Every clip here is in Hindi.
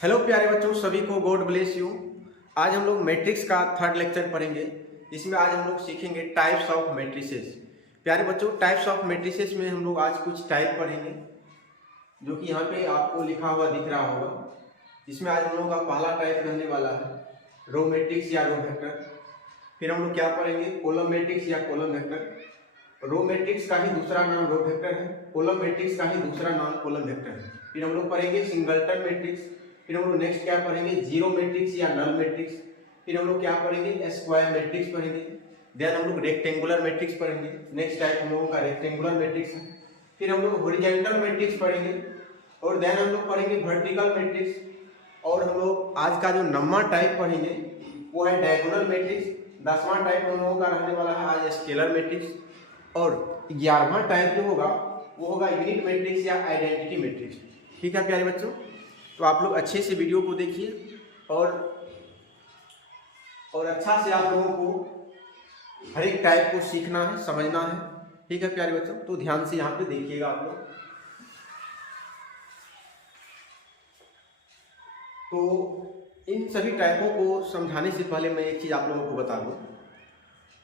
हेलो प्यारे बच्चों, सभी को गॉड ब्लेस यू। आज हम लोग मैट्रिक्स का थर्ड लेक्चर पढ़ेंगे। इसमें आज हम लोग सीखेंगे टाइप्स ऑफ मैट्रिसेस। प्यारे बच्चों, टाइप्स ऑफ मैट्रिसेस में हम लोग आज कुछ टाइप पढ़ेंगे जो कि यहाँ पे आपको लिखा हुआ दिख रहा होगा। इसमें आज हम लोग का पहला टाइप रहने वाला है रो मैट्रिक्स या रो वेक्टर। फिर हम लोग क्या पढ़ेंगे, कॉलम मैट्रिक्स या कॉलम वेक्टर। रो मैट्रिक्स का ही दूसरा नाम रो वेक्टर है, कॉलम मैट्रिक्स का ही दूसरा नाम कॉलम वेक्टर है। फिर हम लोग पढ़ेंगे सिंगलटन मैट्रिक्स। फिर हम लोग नेक्स्ट क्या पढ़ेंगे, जीरो मैट्रिक्स या नल मैट्रिक्स। फिर हम लोग क्या पढ़ेंगे, स्क्वायर मैट्रिक्स पढ़ेंगे। देन हम लोग रेक्टेंगुलर मैट्रिक्स पढ़ेंगे। नेक्स्ट टाइप हम लोगों का रेक्टेंगुलर मैट्रिक्स है। फिर हम लोग हॉरिजॉन्टल मैट्रिक्स पढ़ेंगे और देन हम लोग पढ़ेंगे वर्टिकल मैट्रिक्स। और हम लोग आज का जो नंबर टाइप पढ़ेंगे वो है डायगोनल मैट्रिक्स। 10वां टाइप हम लोगों का रहने वाला है आज स्केलर मैट्रिक्स। और 11वां टाइप जो होगा वो होगा यूनिट मैट्रिक्स या आइडेंटिटी मैट्रिक्स। ठीक है प्यारे बच्चों, तो आप लोग अच्छे से वीडियो को देखिए और अच्छा से आप लोगों को हर एक टाइप को सीखना है, समझना है। ठीक है प्यारे बच्चों, तो ध्यान से यहाँ पे देखिएगा आप लोग। तो इन सभी टाइपों को समझाने से पहले मैं एक चीज़ आप लोगों को बता दूँ।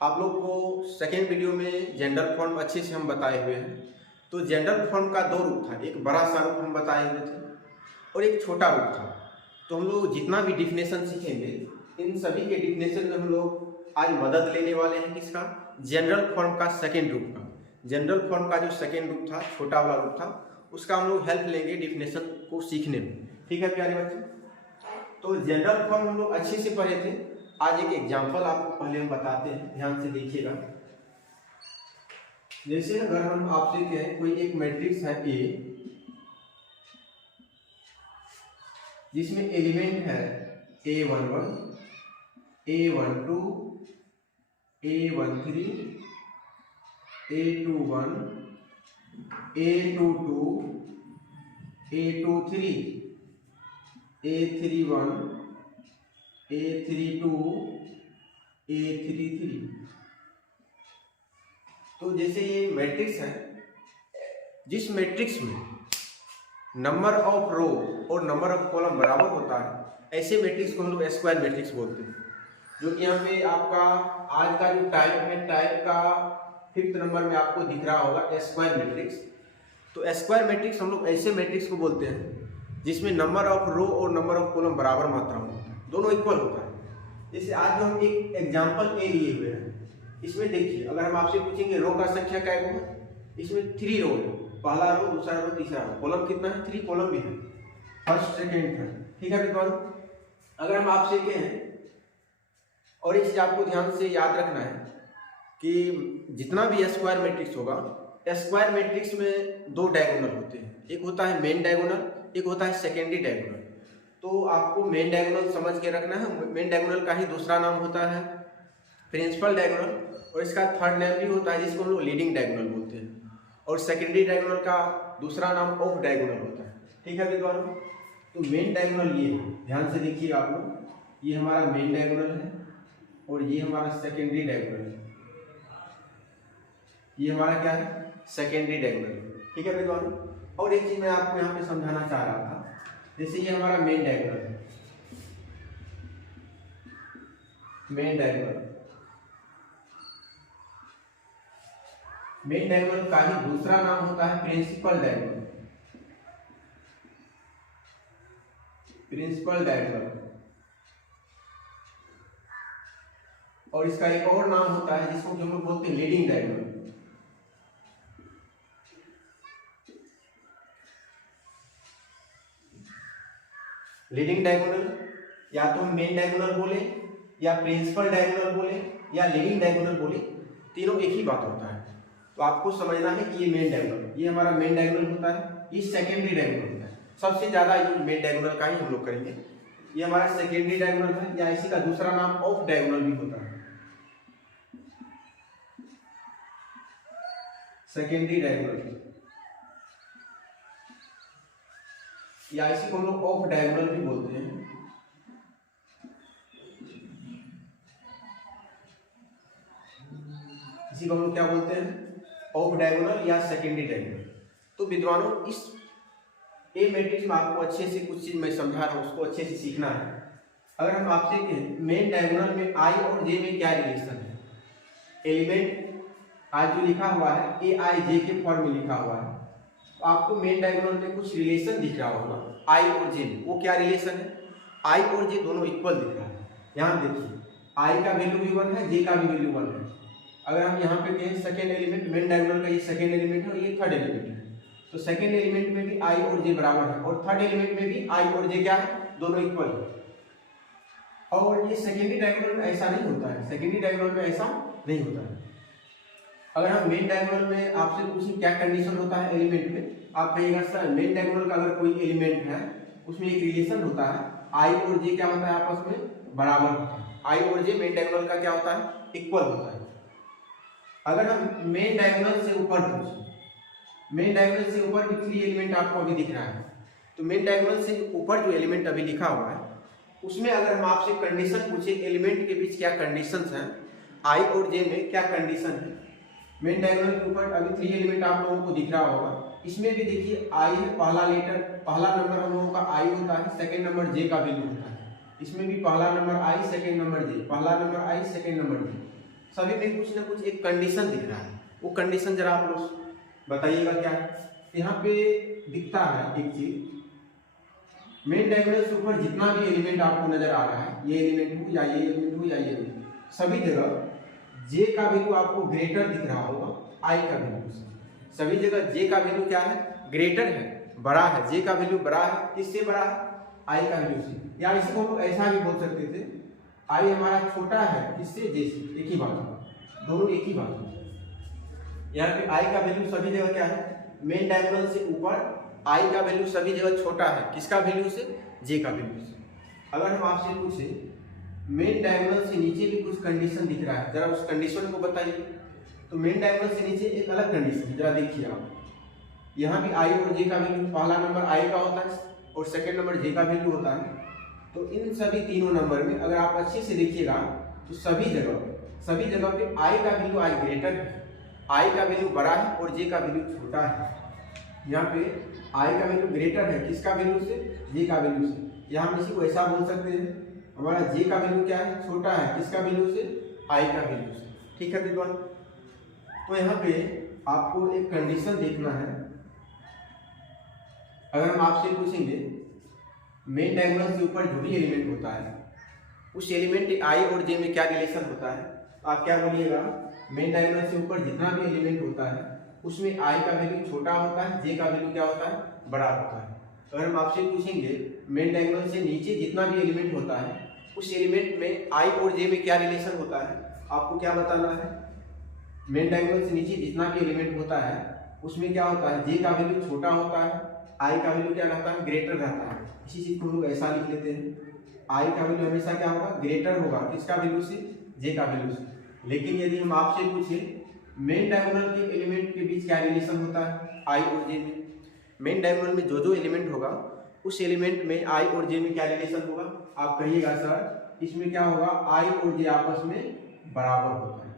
आप लोग को सेकेंड वीडियो में जेंडर फॉर्म अच्छे से हम बताए हुए हैं। तो जेंडर फॉर्म का 2 रूप था, एक बड़ा सा रूप हम बताए हुए थे और एक छोटा रूप था। तो हम लोग जितना भी डिफिनेशन सीखेंगे इन सभी के डिफिनेशन में हम लोग आज मदद लेने वाले हैं किसका, जनरल फॉर्म का सेकेंड रूप का। जनरल फॉर्म का जो सेकेंड रूप था, छोटा वाला रूप था, उसका हम लोग हेल्प लेंगे डिफिनेशन को सीखने में। ठीक है प्यारे बच्चों, तो जनरल फॉर्म हम लोग अच्छे से पढ़े थे। आज एक एग्जाम्पल आपको पहले हम बताते हैं, ध्यान से देखिएगा। जैसे अगर हम आपसे कहें कोई एक मैट्रिक्स है ए जिसमें एलिमेंट है A11, A12, A13, A21, A22, A23, A31, A32, A33। तो जैसे ये मैट्रिक्स है, जिस मैट्रिक्स में नंबर ऑफ रो और नंबर ऑफ कॉलम बराबर होता है, ऐसे मैट्रिक्स को हम लोग स्क्वायर मैट्रिक्स बोलते हैं। जो कि यहाँ पे आपका आज का जो टाइप है, टाइप का 5th नंबर में आपको दिख रहा होगा स्क्वायर मैट्रिक्स। तो स्क्वायर मैट्रिक्स हम लोग ऐसे मैट्रिक्स को बोलते हैं जिसमें नंबर ऑफ रो और नंबर ऑफ कॉलम बराबर मात्रा में होता है, दोनों इक्वल होता है। जैसे आज जो हम एक एग्जाम्पल ए लिए हुए हैं, इसमें देखिए अगर हम आपसे पूछेंगे रो का संख्या क्या है, इसमें 3 रो है, पहला रो, दूसरा रो, तीसरा रो। कॉलम कितना है, 3 कॉलम भी है, फर्स्ट सेकेंड थर्ड। ठीक है विद्वानों, अगर हम आपसे कहें, और इस चीज आपको ध्यान से याद रखना है कि जितना भी स्क्वायर मैट्रिक्स होगा, स्क्वायर मैट्रिक्स में 2 डायगोनल होते हैं, एक होता है मेन डायगोनल, एक होता है सेकेंडरी डायगोनल। तो आपको मेन डायगोनल समझ के रखना है। मेन डायगोनल का ही दूसरा नाम होता है प्रिंसिपल डायगोनल, और इसका थर्ड नेम भी होता है जिसको हम लोग लीडिंग डायगोनल बोलते हैं। और सेकेंडरी डायगोनल का दूसरा नाम ऑफ डायगोनल होता है। ठीक है विद्वानों, तो मेन डायगोनल ये है, ध्यान से देखिए आप लोग, ये हमारा मेन डायगोनल है और ये हमारा सेकेंडरी डायगोनल है। ये हमारा क्या है, सेकेंडरी डायगोनल। ठीक है विद्वानों, और एक चीज मैं आपको यहाँ पे समझाना चाह रहा था। जैसे ये हमारा मेन डायगोनल है, मेन डायगोनल, मेन डायगोनल का ही दूसरा नाम होता है प्रिंसिपल डायगोनल, प्रिंसिपल डायगोनल। और इसका एक और नाम होता है जिसको हम लोग बोलते हैं लीडिंग डायगोनल। लीडिंग डायगोनल या तो हम मेन डायगोनल बोले या प्रिंसिपल डायगोनल बोले या लीडिंग डायगोनल बोले, तीनों एक ही बात होता है। तो आपको समझना है कि ये मेन डायगोनल, ये हमारा मेन डायगोनल होता है, ये सेकेंडरी डायगोनल होता है। सबसे ज्यादा यूज मेन डायगोनल का ही हम लोग करेंगे। ये हमारा सेकेंडरी डायगोनल है, या इसी का दूसरा नाम ऑफ डायगोनल भी होता है, सेकेंडरी डायगोनल, या इसी को हम लोग ऑफ डायगोनल भी बोलते हैं। इसी को हम लोग क्या बोलते हैं, ऑफ डायगोनल या सेकेंडरी डायगोनल। तो विद्वानों, इस ए मैट्रिक्स में आपको अच्छे से कुछ चीज मैं समझा रहा हूँ, उसको अच्छे से सीखना है। अगर हम आपसे कहें मेन डायगोनल में आई और जे में क्या रिलेशन है, एलिमेंट आज जो लिखा हुआ है ए आई जे के फॉर्म में लिखा हुआ है, तो आपको मेन डायगोनल में कुछ रिलेशन दिख रहा होगा आई और जे में। वो क्या रिलेशन है, आई और जे दोनों इक्वल दिख रहा है। यहाँ देखिए आई का वैल्यू भी 1 है, जे का भी वैल्यू 1 है। अगर हम यहाँ पे कहें सेकेंड एलिमेंट, मेन डायगोनल का ये सेकेंड एलिमेंट है और ये थर्ड एलिमेंट है, तो सेकेंड एलिमेंट में भी आई और जे बराबर है और थर्ड एलिमेंट में भी आई और जे क्या है, दोनों इक्वल है। और ये सेकेंडरी डायगोनल में ऐसा नहीं होता है, सेकेंडरी डायगोनल में ऐसा नहीं होता है। अगर हम मेन डायगोनल में आपसे पूछें क्या कंडीशन होता है एलिमेंट में, आप कहिएगा सर मेन डायगोनल का अगर कोई एलिमेंट है उसमें एक रिलेशन होता है, आई और जे क्या होता है आपस में बराबर होता है। आई और जे मेन डायगोनल का क्या होता है, इक्वल होता है। अगर हम मेन डायगोनल से ऊपर पूछें, मेन डायगोनल से ऊपर भी 3 एलिमेंट आपको अभी दिख रहा है, तो मेन डायगोनल से ऊपर जो एलिमेंट अभी लिखा हुआ है उसमें अगर हम आपसे कंडीशन पूछे एलिमेंट के बीच क्या कंडीशंस हैं, आई और जे में क्या कंडीशन है। मेन डायगोनल के ऊपर अभी 3 एलिमेंट आप लोगों को दिख रहा होगा, इसमें भी देखिए आई है, पहला लेटर पहला नंबर हम लोगों का आई होता है, सेकंड नंबर जे का वैल्यू होता है। इसमें भी पहला नंबर आई, सेकंड नंबर जे, पहला नंबर आई, सेकंड नंबर जे, सभी में कुछ ना कुछ एक कंडीशन दिख रहा है। वो कंडीशन जरा आप लोग बताइएगा क्या है। यहाँ पे दिखता है एक चीज, मेन डायगोनल से ऊपर जितना भी एलिमेंट आपको नजर आ रहा है, ये एलिमेंट हो या ये एलिमेंट हो या ये एलिमेंट, सभी जगह जे का वैल्यू आपको ग्रेटर दिख रहा होगा आई का वैल्यू से। सभी जगह जे का वैल्यू क्या है, ग्रेटर है, बड़ा है, जे का वैल्यू बड़ा है, किससे बड़ा है, आई का वैल्यू से। या इसी को ऐसा भी बोल सकते थे, आई हमारा छोटा है किससे, जे से, एक ही बात है, दोनों एक ही बात है। यहाँ पे आई का वैल्यू सभी जगह क्या है, मेन डायगोनल से ऊपर आई का वैल्यू सभी जगह छोटा है, किसका वैल्यू से, जे का वैल्यू से। अगर हम आपसे पूछे मेन डायगोनल से नीचे भी कुछ कंडीशन दिख रहा है, जरा उस कंडीशन को बताइए। तो मेन डायगोनल से नीचे एक अलग कंडीशन है, जरा देखिए आप, यहाँ भी आई और जे का वैल्यू, पहला नंबर आई का होता है और सेकंड नंबर जे का वैल्यू होता है। तो इन सभी तीनों नंबर में अगर आप अच्छे से देखिएगा तो सभी जगह पे आई का वैल्यू आज ग्रेटर है, आई का वैल्यू बड़ा है और जे का वैल्यू छोटा है। यहाँ पे आई का वैल्यू ग्रेटर है, किसका वैल्यू से, जे का वैल्यू से। यहाँ हम इसी को ऐसा बोल सकते हैं, हमारा जे का वैल्यू क्या है, छोटा है, किसका वैल्यू से, आई का वैल्यू से। ठीक है विद्वान, तो यहाँ पे आपको एक कंडीशन देखना है। अगर हम आपसे पूछेंगे मेन डायगोनल से ऊपर जो भी एलिमेंट होता है उस एलिमेंट आई और जे में क्या रिलेशन होता है, तो आप क्या बोलिएगा, मेन डायगोनल से ऊपर जितना भी एलिमेंट होता है उसमें आई का वैल्यू छोटा होता है, जे का वैल्यू क्या होता है, बड़ा होता है। अगर हम आपसे पूछेंगे मेन डायगोनल से नीचे जितना भी एलिमेंट होता है उस एलिमेंट में आई और जे में क्या रिलेशन होता है, आपको क्या बताना है। मेन डायगोनल से नीचे जितना भी एलिमेंट होता है उसमें क्या होता है, जे का वैल्यू छोटा होता है, आई का वैल्यू क्या रहता है, ग्रेटर रहता है। इसी चीज को हम लोग ऐसा लिख लेते हैं, आई का वैल्यू हमेशा क्या होगा, ग्रेटर होगा, किसका वैल्यू से, जे का वैल्यू से। लेकिन यदि हम आपसे पूछे मेन डायगोनल के एलिमेंट के बीच क्या रिलेशन होता है, आई और जे में, मेन डायगोनल में जो जो एलिमेंट होगा उस एलिमेंट में आई और जे में क्या रिलेशन होगा, आप कहिएगा सर इसमें क्या होगा, आई और जे आपस में बराबर होता है।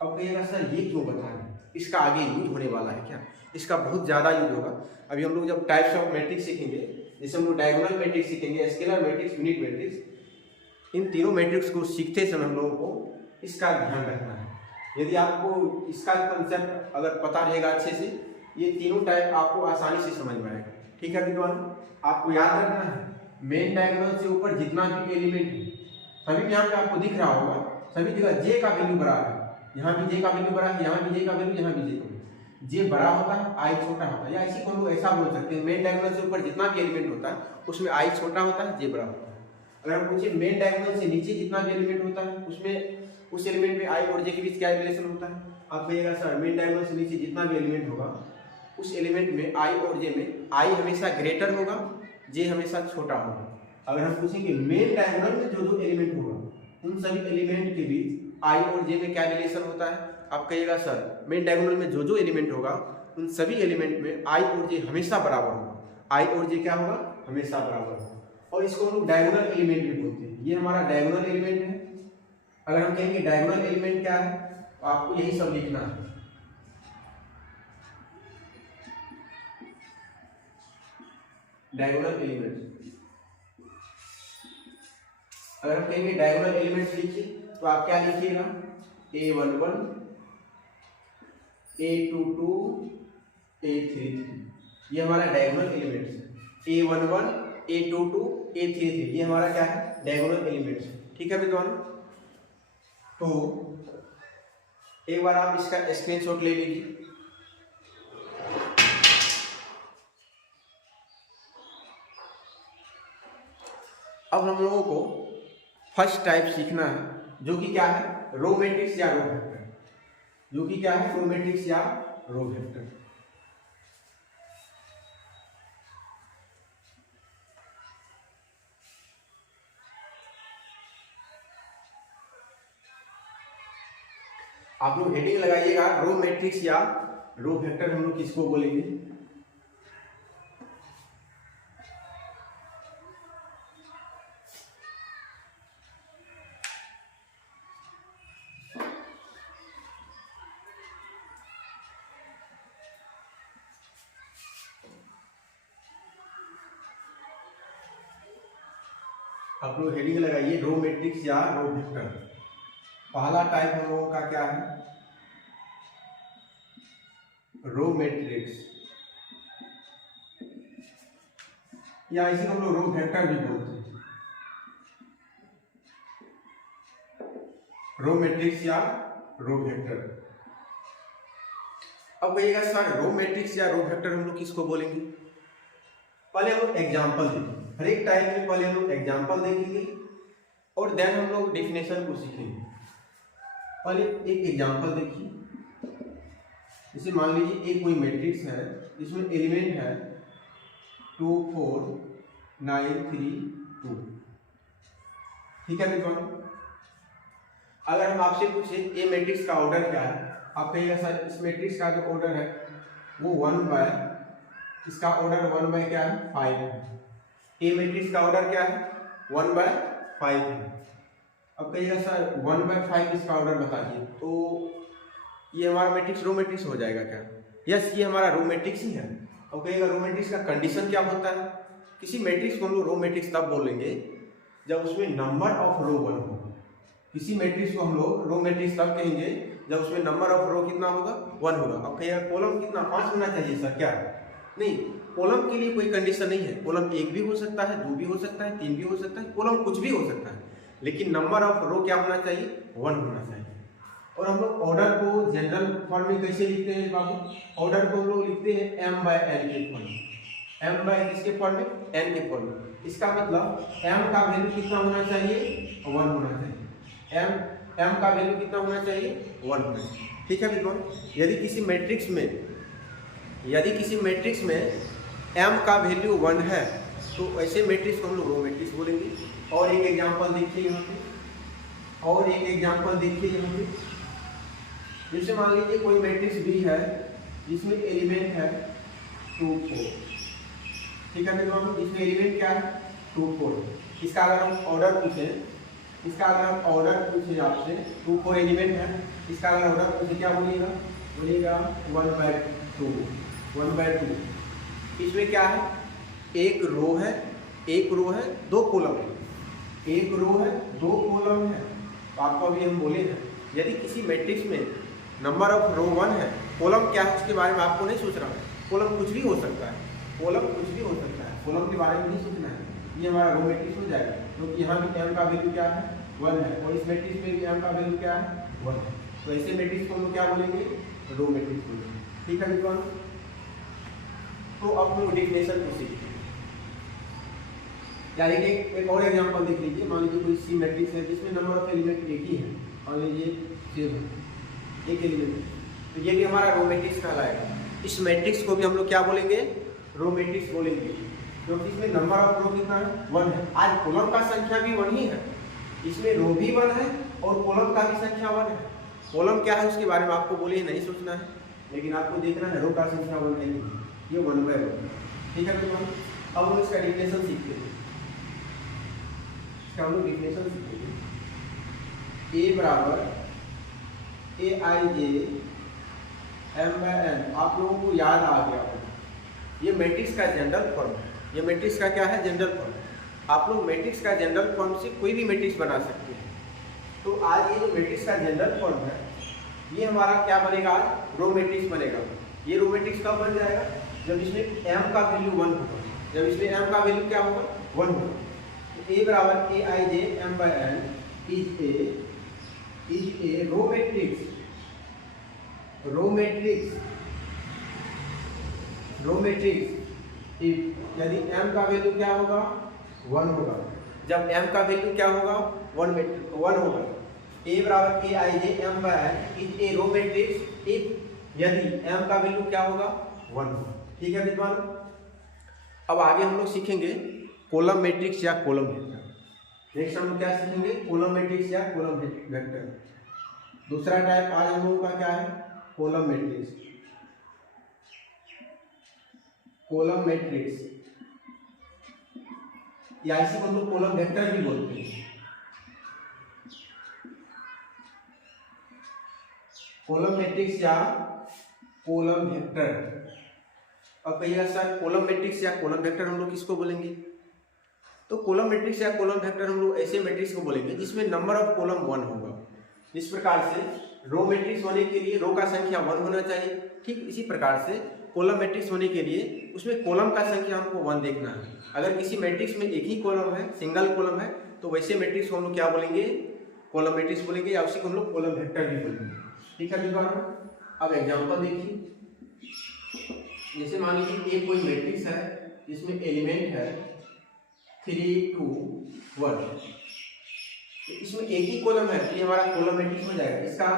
अब कहिएगा सर ये क्यों बता रहे हैं, इसका आगे यूज होने वाला है क्या, इसका बहुत ज़्यादा यूज होगा। अभी हम लोग जब टाइप्स ऑफ मैट्रिक्स सीखेंगे, जैसे हम लोग डायगोनल मैट्रिक्स सीखेंगे, स्केलर मैट्रिक्स, यूनिट मैट्रिक्स, इन तीनों मैट्रिक्स को सीखते समय हम लोगों को इसका ध्यान रखना है। यदि आपको इसका कंसेप्ट अगर पता रहेगा अच्छे से, ये तीनों टाइप आपको आसानी से समझ में आएगा। ठीक है विद्वान, आपको याद रखना है मेन डायगोनल से ऊपर जितना भी एलिमेंट है सभी में यहाँ पे आपको दिख रहा होगा, सभी जगह जे का वैल्यू बड़ा है, यहाँ भी जे का वैल्यू बड़ा है, यहाँ भी जे का वैल्यू, यहाँ भी जे का वैल्यू, जे बड़ा होता है, आई छोटा होता है। या इसी को हम लोग ऐसा बोल सकते हैं, मेन डायगोनल से ऊपर जितना भी एलिमेंट होता है उसमें आई छोटा होता है, जे बड़ा होता है। अगर हम पूछे मेन डायगोनल से नीचे जितना भी एलिमेंट होता है उसमें उस एलिमेंट में आई और जे के बीच क्या रिलेशन होता है, आप कहिएगा सर मेन डायगोनल से नीचे जितना भी एलिमेंट होगा उस एलिमेंट में आई और जे में आई हमेशा ग्रेटर होगा, जे हमेशा छोटा होगा। अगर हम पूछेंगे मेन डायगोनल में जो जो एलिमेंट होगा उन सभी एलिमेंट के बीच आई और जे में क्या रिलेशन होता है, आप कहिएगा सर मेन डायगोनल में जो जो एलिमेंट होगा उन सभी एलिमेंट में आई और जे हमेशा बराबर होगा, आई और जे क्या होगा, हमेशा बराबर होगा। और इसको हम लोग डायगोनल एलिमेंट भी बोलते हैं, ये हमारा डायगोनल एलिमेंट है। अगर हम कहेंगे डायगोनल एलिमेंट क्या है तो आपको यही सब लिखना है। Diagonal elements. अगर हम कहेंगे डायगोनल एलिमेंट्स लिखिए तो आप क्या लिखिएगा, A11, A22, A33, ये हमारा डायगोनल एलिमेंट्स है। A11, A22, A33 ये हमारा क्या है, डायगोनल एलिमेंट्स है। ठीक है विद्वान, तो एक बार आप इसका स्क्रीनशॉट ले लीजिए। अब हम लोगों को फर्स्ट टाइप सीखना है जो कि क्या है, रो मैट्रिक्स या रो वेक्टर, जो कि क्या है, रो मैट्रिक्स या रो वेक्टर। आप लोग हेडिंग लगाइएगा, रो मैट्रिक्स या रो वेक्टर हम लोग किसको बोलेंगे। आप लोग हेडिंग लगाइए, रो मैट्रिक्स या रो वेक्टर। पहला टाइप हम लोगों का क्या है, रो मैट्रिक्स, या इसे हम लोग रो वेक्टर भी बोलते हैं। रो मैट्रिक्स या रो वेक्टर। अब कहिएगा सर रो मैट्रिक्स या रो वेक्टर हम लोग किसको बोलेंगे। पहले हम लोग एग्जाम्पल देखेंगे, हर एक टाइप में पहले हम लोग एग्जाम्पल देखेंगे और देन हम लोग डेफिनेशन को सीखेंगे। पहले एक एग्जाम्पल देखिए, जैसे मान लीजिए एक कोई मैट्रिक्स है जिसमें एलिमेंट है 2 4 9 3 2। ठीक है मित्रों, अगर हम आपसे पूछे ए मैट्रिक्स का ऑर्डर क्या है, आप कहिएगा सर इस मैट्रिक्स का जो ऑर्डर है वो 1 बाय, इसका ऑर्डर 1 बाय क्या है 5 है। ए मैट्रिक्स का ऑर्डर क्या है 1 बाय 5 है। अब कहिएगा सर 1 बाय 5 इसका ऑर्डर बताइए, तो ये हमारा मैट्रिक्स रो मैट्रिक्स हो जाएगा क्या। यस, ये हमारा रो मैट्रिक्स ही है। अब कहिएगा रो मैट्रिक्स का कंडीशन क्या होता है। किसी मैट्रिक्स को हम लोग रो मैट्रिक्स तब बोलेंगे जब उसमें नंबर ऑफ रो 1 हो। किसी मैट्रिक्स को हम लोग रो मैट्रिक्स तब कहेंगे जब उसमें नंबर ऑफ रो कितना होगा 1 होगा। अब कहिएगा कॉलम कितना 5 होना चाहिए सर, क्या नहीं, कॉलम के लिए कोई कंडीशन नहीं है। कॉलम 1 भी हो सकता है, 2 भी हो सकता है, 3 भी हो सकता है, कॉलम कुछ भी हो सकता है, लेकिन नंबर ऑफ रो क्या होना चाहिए 1 होना चाहिए। और हम लोग ऑर्डर को जनरल फॉर्म में कैसे लिखते हैं बाबू, ऑर्डर को हम लोग लिखते हैं m बाय n के फॉर्म में। m बाय किसके फॉर्म में, n के फॉर्म में। इसका मतलब m का वैल्यू कितना होना चाहिए 1 होना चाहिए। m का वैल्यू कितना होना चाहिए 1 होना चाहिए। ठीक है मित्रों, यदि किसी मैट्रिक्स में m का वैल्यू 1 है तो ऐसे मैट्रिक्स को हम लोग रो मैट्रिक्स बोलेंगे। और एक एग्जांपल देखिए यहाँ पे, और एक एग्जांपल देखिए यहाँ पे, जैसे मान लीजिए कोई मैट्रिक्स B है जिसमें एलिमेंट है 2 4। ठीक है मित्रों, इसमें एलिमेंट क्या है 2 4। इसका अगर हम ऑर्डर पूछे आपसे 2 4 एलिमेंट है, इसका अगर ऑर्डर पूछे क्या बोलिएगा 1 बाय 2, 1 बाय 2। इसमें क्या है, एक रो है 2 कॉलम है, एक रो है 2 कॉलम है। तो आपको अभी हम बोले हैं यदि किसी मैट्रिक्स में नंबर ऑफ रो 1 है, कॉलम क्या है उसके बारे में आपको नहीं सोच रहा है। कॉलम कुछ भी हो सकता है, कॉलम के बारे में नहीं सोचना है। ये हमारा रो मैट्रिक्स हो जाएगा, क्योंकि यहाँ भी m का वैल्यू क्या है 1 है, और इस मैट्रिक्स में भी m का वैल्यू क्या है 1 है। तो ऐसे मैट्रिक्स को हम लोग क्या बोलेंगे, रो मैट्रिक्स बोलेंगे। ठीक है विद्वान, तो अब हम डेफिनेशन को सीखते हैं। या एक और एग्जांपल देख लीजिए, मान लीजिए कोई सी मैट्रिक्स है जिसमें नंबर ऑफ एलिमेंट एक ही है, मान लीजिए 7 एक एलिमेंट, तो ये भी हमारा रो मैट्रिक्स कहलाएगा। इस मैट्रिक्स को भी हम लोग क्या बोलेंगे, रो मैट्रिक्स बोलेंगे, क्योंकि इसमें नंबर ऑफ रो कितना है 1 है। आज कॉलम का संख्या भी 1 ही है, इसमें रो भी 1 है और कॉलम का भी संख्या 1 है। कॉलम क्या है उसके बारे में आपको बोले नहीं सोचना है, लेकिन आपको देखना है रो का संख्या 1 नहीं है, ये 1 बाय 1। ठीक है मित्रों, अब हम इसका डेफिनेशन सीखते हैं। हम लोग डेफिनेशन सीखेंगे a बराबर aij m बाय n। आप लोगों को याद आ गया होगा, ये मैट्रिक्स का जनरल फॉर्म है। ये मैट्रिक्स का क्या है, जनरल फॉर्म। आप लोग मैट्रिक्स का जनरल फॉर्म से कोई भी मैट्रिक्स बना सकते हैं। तो आज ये जो मैट्रिक्स का जनरल फॉर्म है, ये हमारा क्या बनेगा, आज रो मैट्रिक्स बनेगा। ये रो मैट्रिक्स कब बन जाएगा, जब इसमें m का वैल्यू 1 होगा। जब इसमें m का वैल्यू क्या होगा, 1 होगा। तो a बराबर a i j m by n is a row matrix. यदि m का वैल्यू क्या होगा, 1 होगा। जब m का वैल्यू क्या होगा, 1 होगा। a बराबर a i j m by n is a row matrix if यदि m का वैल्यू क्या होगा, 1 होगा। ठीक है विद्वानों, अब आगे हम लोग सीखेंगे कॉलम मैट्रिक्स या कॉलम वेक्टर। नेक्स्ट हम लोग क्या सीखेंगे, कॉलम मैट्रिक्स या कॉलम वेक्टर। दूसरा टाइप आज हम लोगों का क्या है, कॉलम मैट्रिक्स। या इसी को हम लोग कॉलम वेक्टर भी बोलते हैं। कॉलम मैट्रिक्स या कॉलम वेक्टर। अब कहिएगा सर कॉलम मैट्रिक्स या कॉलम वेक्टर हम लोग किसको बोलेंगे, तो कॉलम मैट्रिक्स या कॉलम वेक्टर हम लोग ऐसे मैट्रिक्स को बोलेंगे जिसमें नंबर ऑफ कॉलम 1 होगा। जिस प्रकार से रो मैट्रिक्स होने के लिए रो का संख्या 1 होना चाहिए, ठीक इसी प्रकार से कॉलम मैट्रिक्स होने के लिए उसमें कॉलम का संख्या हमको 1 देखना है। अगर किसी मैट्रिक्स में एक ही कॉलम है, सिंगल कॉलम है, तो वैसे मैट्रिक्स को हम लोग क्या बोलेंगे, कॉलम मैट्रिक्स बोलेंगे, या उसी को हम लोग कॉलम वेक्टर भी बोलेंगे। ठीक है विद्वानों, अब एग्जांपल देखिए। जैसे मान लीजिए एक कोई मैट्रिक्स है जिसमें एलिमेंट है 3 2 1, तो इसमें एक ही कॉलम है, तो ये हमारा कॉलम मैट्रिक्स हो जाएगा। इसका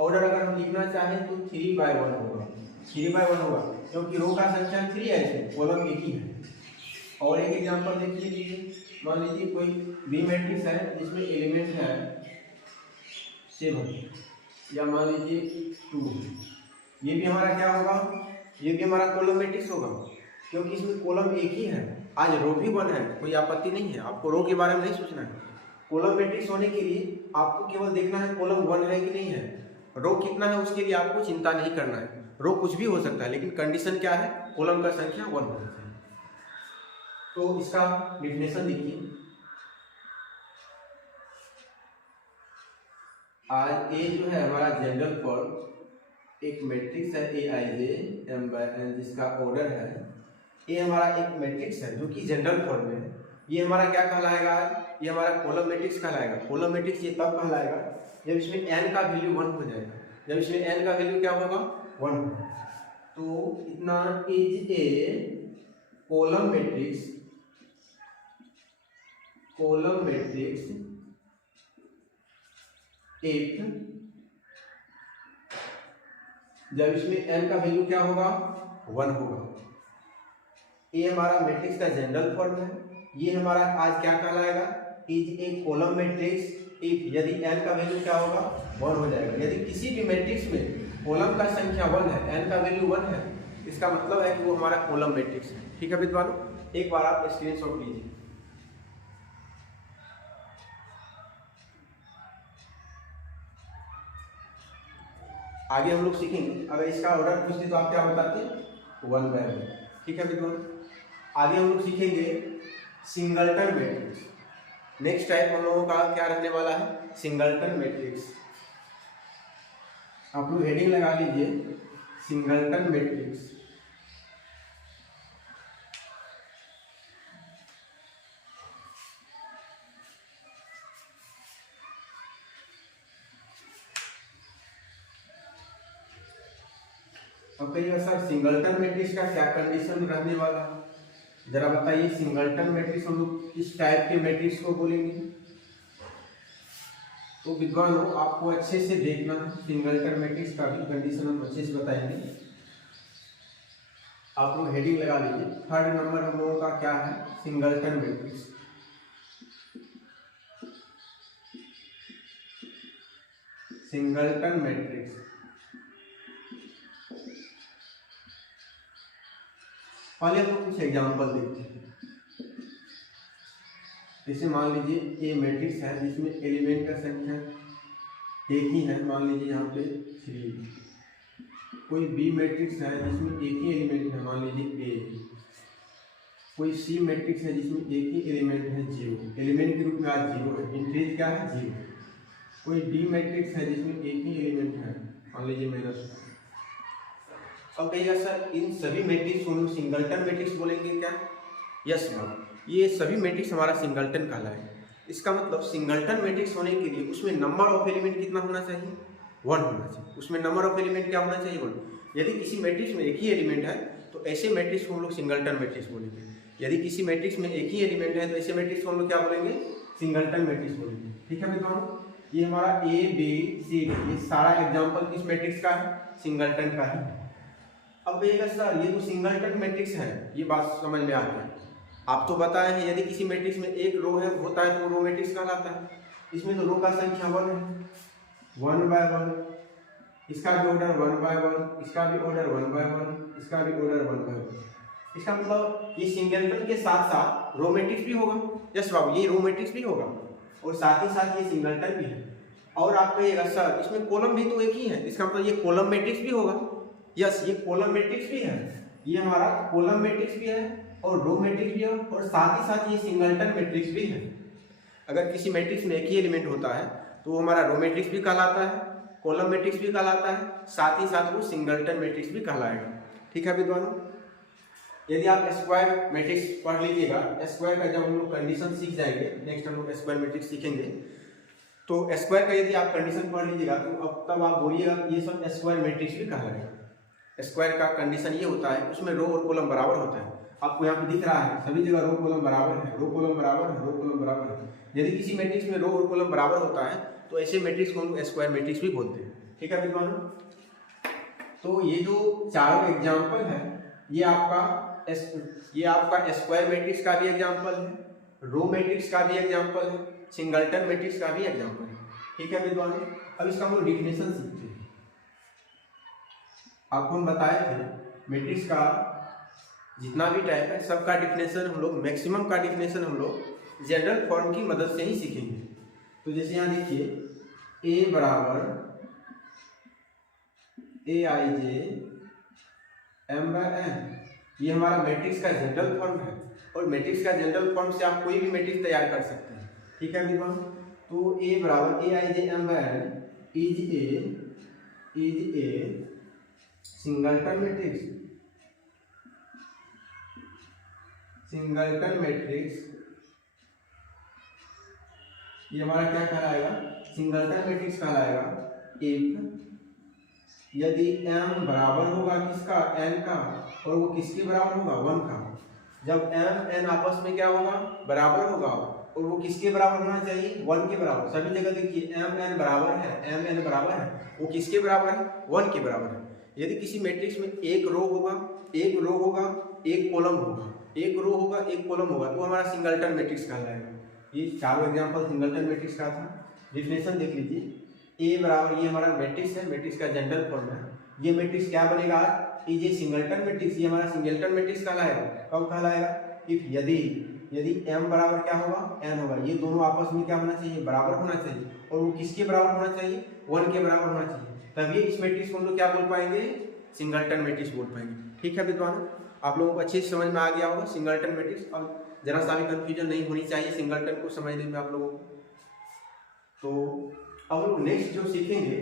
ऑर्डर अगर हम लिखना चाहें तो 3 by 1 होगा, 3 by 1 होगा, क्योंकि रो का संख्या 3 है, इसमें कॉलम एक ही है। और एक एग्जांपल देख लीजिए, मान लीजिए कोई बी मैट्रिक्स है जिसमें एलिमेंट है 7, या मान लीजिए 2, ये भी हमारा क्या होगा, ये भी हमारा कॉलम मैट्रिक्स होगा, क्योंकि इसमें कॉलम एक ही है। आज रो भी 1 है, कोई आपत्ति नहीं है, आपको रो के बारे में नहीं सोचना है। कॉलम मैट्रिक्स होने के लिए आपको केवल देखना है कॉलम 1 है कि नहीं है, रो कितना है उसके लिए आपको चिंता नहीं करना है। रो कुछ भी हो सकता है, लेकिन कंडीशन क्या है, कॉलम का संख्या 1 होना चाहिए। तो इसका डिफिनेशन देखिए। आज ए जो है हमारा जनरल फॉर्म एक मैट्रिक्स है ए i j m by N, जिसका ऑर्डर है। ए हमारा एक मैट्रिक्स है जो कि जनरल फॉर्म में है। ये हमारा क्या कहलाएगा, ये हमारा कॉलम मैट्रिक्स कहलाएगा। कॉलम मैट्रिक्स ये तब कहलाएगा जब इसमें n का वैल्यू 1 हो जाएगा। जब इसमें n का वैल्यू क्या होगा, 1 होगा। तो इतना is a column matrix if जब इसमें n का वैल्यू क्या होगा, 1 होगा। ये हमारा मैट्रिक्स का जनरल फॉर्म है। ये हमारा आज क्या कहलाएगा, is a column matrix if यदि n का वैल्यू क्या होगा, 1 हो जाएगा। यदि किसी भी मैट्रिक्स में कॉलम का संख्या 1 है, n का वैल्यू 1 है, इसका मतलब है कि वो हमारा कॉलम मैट्रिक्स है। ठीक है विद्वानों, एक बार आप स्क्रीनशॉट लीजिए। आगे हम लोग सीखेंगे, अगर इसका ऑर्डर पूछते तो आप क्या बताते, 1 by 1। ठीक है विद्वानों, आगे हम लोग सीखेंगे सिंगलटन मैट्रिक्स। नेक्स्ट टाइप हम लोगों का क्या रहने वाला है, सिंगलटन मैट्रिक्स। आप लोग हेडिंग लगा लीजिए, सिंगलटन मैट्रिक्स। अब कहिएगा सर सिंगलटन मैट्रिक्स का क्या कंडीशन रहने वाला है, जरा बताइए। सिंगलटन मैट्रिक्स हम लोग किस टाइप के मैट्रिक्स को बोलेंगे। तो विद्वानों आपको अच्छे से देखना है, सिंगलटन मैट्रिक्स का भी कंडीशन हम अच्छे से बताएंगे। आप लोग हेडिंग लगा लीजिए। थर्ड नंबर हम लोगों का क्या है, सिंगलटन मैट्रिक्स। सिंगलटन मैट्रिक्स पहले हम लोग कुछ एग्जांपल देखते हैं। जैसे मान लीजिए ये मैट्रिक्स है जिसमें एलिमेंट का संख्या एक ही है, मान लीजिए यहाँ पे 3। कोई बी मैट्रिक्स है जिसमें एक ही एलिमेंट है, मान लीजिए ए। कोई सी मैट्रिक्स है जिसमें एक ही एलिमेंट है जीरो, एलिमेंट के रूप में आज जीरो है, इंक्रीज क्या है जीरो। कोई डी मैट्रिक्स है जिसमें एक ही एलिमेंट है, मान लीजिए माइनस। अब कहिएगा सर इन सभी मैट्रिक्स को हम सिंगलटन मैट्रिक्स बोलेंगे क्या? यस मैम, ये सभी मैट्रिक्स हमारा सिंगलटन कहलाएगा। इसका मतलब सिंगलटन मैट्रिक्स होने के लिए उसमें नंबर ऑफ एलिमेंट कितना होना चाहिए? 1 होना चाहिए। उसमें नंबर ऑफ एलिमेंट क्या होना चाहिए? 1। यदि किसी मैट्रिक्स में एक ही एलिमेंट है तो ऐसे मैट्रिक्स को हम लोग सिंगलटन मैट्रिक्स बोलेंगे। यदि किसी मैट्रिक्स में एक ही एलिमेंट है तो ऐसे मैट्रिक्स को हम लोग क्या बोलेंगे? सिंगलटन मैट्रिक्स बोलेंगे। ठीक है मित्रों, ये हमारा ए बी सी डी ये सारा एग्जाम्पल किस मैट्रिक्स का है? सिंगलटन का है। अब कहिएगा सर ये जो सिंगलटन मैट्रिक्स है ये बात समझ में आ गई। आप तो बताए हैं यदि किसी मैट्रिक्स में एक रो है होता है तो रो मैट्रिक्स कहलाता है। इसमें तो रो का संख्या 1 है, 1 बाय 1, इसका भी ऑर्डर 1 बाय 1, इसका भी ऑर्डर 1 बाय 1, इसका भी ऑर्डर 1 बाय 1। इसका मतलब ये सिंगलटन के साथ साथ रो मैट्रिक्स भी होगा। यस बाबू, ये रो मैट्रिक्स भी होगा और साथ ही साथ ये सिंगलटन भी है। और आप कहिएगा सर इसमें कॉलम भी तो एक ही है, इसका मतलब ये कॉलम मैट्रिक्स भी होगा। यस, ये कॉलम मैट्रिक्स भी है, ये हमारा कॉलम मैट्रिक्स भी है और रो मैट्रिक्स भी है और साथ ही साथ ये सिंगलटन मैट्रिक्स भी है। अगर किसी मैट्रिक्स में एक ही एलिमेंट होता है तो वो हमारा रो मैट्रिक्स भी कहलाता है, कॉलम मैट्रिक्स भी कहलाता है, साथ ही साथ वो सिंगलटन मैट्रिक्स भी कहलाएगा। ठीक है विद्वानों, यदि आप स्क्वायर मैट्रिक्स पढ़ लीजिएगा, स्क्वायर का जब हम लोग कंडीशन सीख जाएंगे, नेक्स्ट हम लोग स्क्वायर मैट्रिक्स सीखेंगे, तो स्क्वायर का यदि आप कंडीशन पढ़ लीजिएगा तो अब तब आप बोलिएगा ये सब स्क्वायर मैट्रिक्स भी कहलाएगा। स्क्वायर का कंडीशन ये होता है उसमें रो और कॉलम बराबर होता है। आपको यहाँ पे दिख रहा है सभी जगह रो कॉलम बराबर है, रो कॉलम बराबर है, रो कॉलम बराबर है। यदि किसी मैट्रिक्स में रो और कॉलम बराबर होता है तो ऐसे मैट्रिक्स को हम स्क्वायर मैट्रिक्स भी बोलते हैं। ठीक है विद्वानों, तो ये जो चारों एग्जाम्पल है ये आपका स्क्वायर मैट्रिक्स का भी एग्जाम्पल है, रो मैट्रिक्स का भी एग्जाम्पल है, सिंगलटन मैट्रिक्स का भी एग्जाम्पल है। ठीक है विद्वानों, अब इसका हम लोग डिफिनेशन सीखते हैं। आपको हम बताए थे मैट्रिक्स का जितना भी टाइप है सबका डिफिनेशन हम लोग, मैक्सिमम का डिफिनेशन हम लोग जनरल फॉर्म की मदद से ही सीखेंगे। तो जैसे यहाँ देखिए ए बराबर a i j m by N, ये हमारा मैट्रिक्स का जनरल फॉर्म है और मैट्रिक्स का जनरल फॉर्म से आप कोई भी मैट्रिक्स तैयार कर सकते हैं। ठीक है विद्वान, तो ए बराबर a i j m by n is a singleton matrix. Singleton matrix ये हमारा क्या कहलाएगा? सिंगलटन मैट्रिक्स कहलाएगा इफ यदि m बराबर होगा किसका? n का, और वो किसके बराबर होगा? 1 का। जब m n आपस में क्या होगा? बराबर होगा और वो किसके बराबर होना चाहिए? 1 के बराबर। सभी जगह देखिए m n बराबर है, m n बराबर है, वो किसके बराबर है? 1 के बराबर है। यदि किसी मैट्रिक्स में एक रो होगा, एक कॉलम होगा, एक रो होगा, एक कॉलम होगा, तो हमारा सिंगलटन मैट्रिक्स कहलाएगा। ये चारों एग्जांपल सिंगलटन मैट्रिक्स का था। डिफिनेशन देख लीजिए, ए बराबर ये हमारा मैट्रिक्स है, मैट्रिक्स का जनरल फॉर्म है। ये मैट्रिक्स क्या बनेगा? इज ए सिंगलटन मैट्रिक्स, ये हमारा सिंगलटन मैट्रिक्स कहलाएगा। कब कहलाएगा? इफ यदि m बराबर क्या होगा? n होगा, ये दोनों आपस में क्या होना चाहिए? बराबर होना चाहिए, और वो किसके बराबर होना चाहिए? 1 के बराबर होना चाहिए, तभी इस मैट्रिक्स को हम लोग क्या बोल पाएंगे? सिंगलटन मैट्रिक्स बोल पाएंगे। ठीक है विद्वानों, आप लोगों को अच्छे से समझ में आ गया होगा सिंगलटन मैट्रिक्स। अब जरा सा भी कंफ्यूजन नहीं होनी चाहिए सिंगलटन को समझने में आप लोगों को। तो अब लोग नेक्स्ट जो सीखेंगे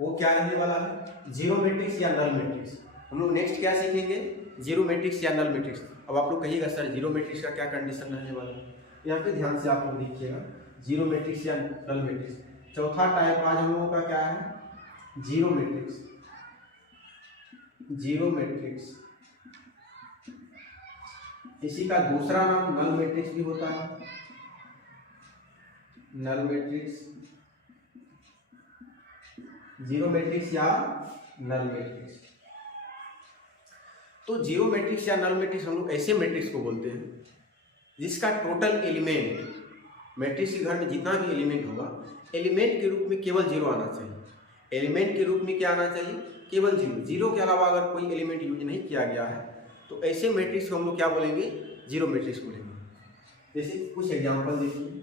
वो क्या रहने वाला है? जीरो मैट्रिक्स या नल मैट्रिक्स। हम लोग नेक्स्ट क्या सीखेंगे? जीरो मैट्रिक्स या नल मैट्रिक्स। अब आप लोग कहिएगा सर जीरो मैट्रिक्स का क्या कंडीशन रहने वाला है? यहाँ पे ध्यान से आप लोग देखिएगा, जीरो मैट्रिक्स या नल मैट्रिक्स। चौथा टाइप आज हम लोगों का क्या है? Zero matrix. जीरो मैट्रिक्स, इसी का दूसरा नाम नल मैट्रिक्स भी होता है। नल मैट्रिक्स, जीरो मैट्रिक्स या नल मैट्रिक्स। तो जीरो मैट्रिक्स या नल मैट्रिक्स हम लोग ऐसे मैट्रिक्स को बोलते हैं जिसका टोटल एलिमेंट, मैट्रिक्स के घर में जितना भी एलिमेंट होगा, एलिमेंट के रूप में केवल जीरो आना चाहिए। एलिमेंट के रूप में क्या आना चाहिए? केवल जीरो। जीरो के अलावा अगर कोई एलिमेंट यूज नहीं किया गया है तो ऐसे मैट्रिक्स को हम लोग क्या बोलेंगे? जीरो मैट्रिक्स बोलेंगे। जैसे कुछ एग्जांपल देखिए,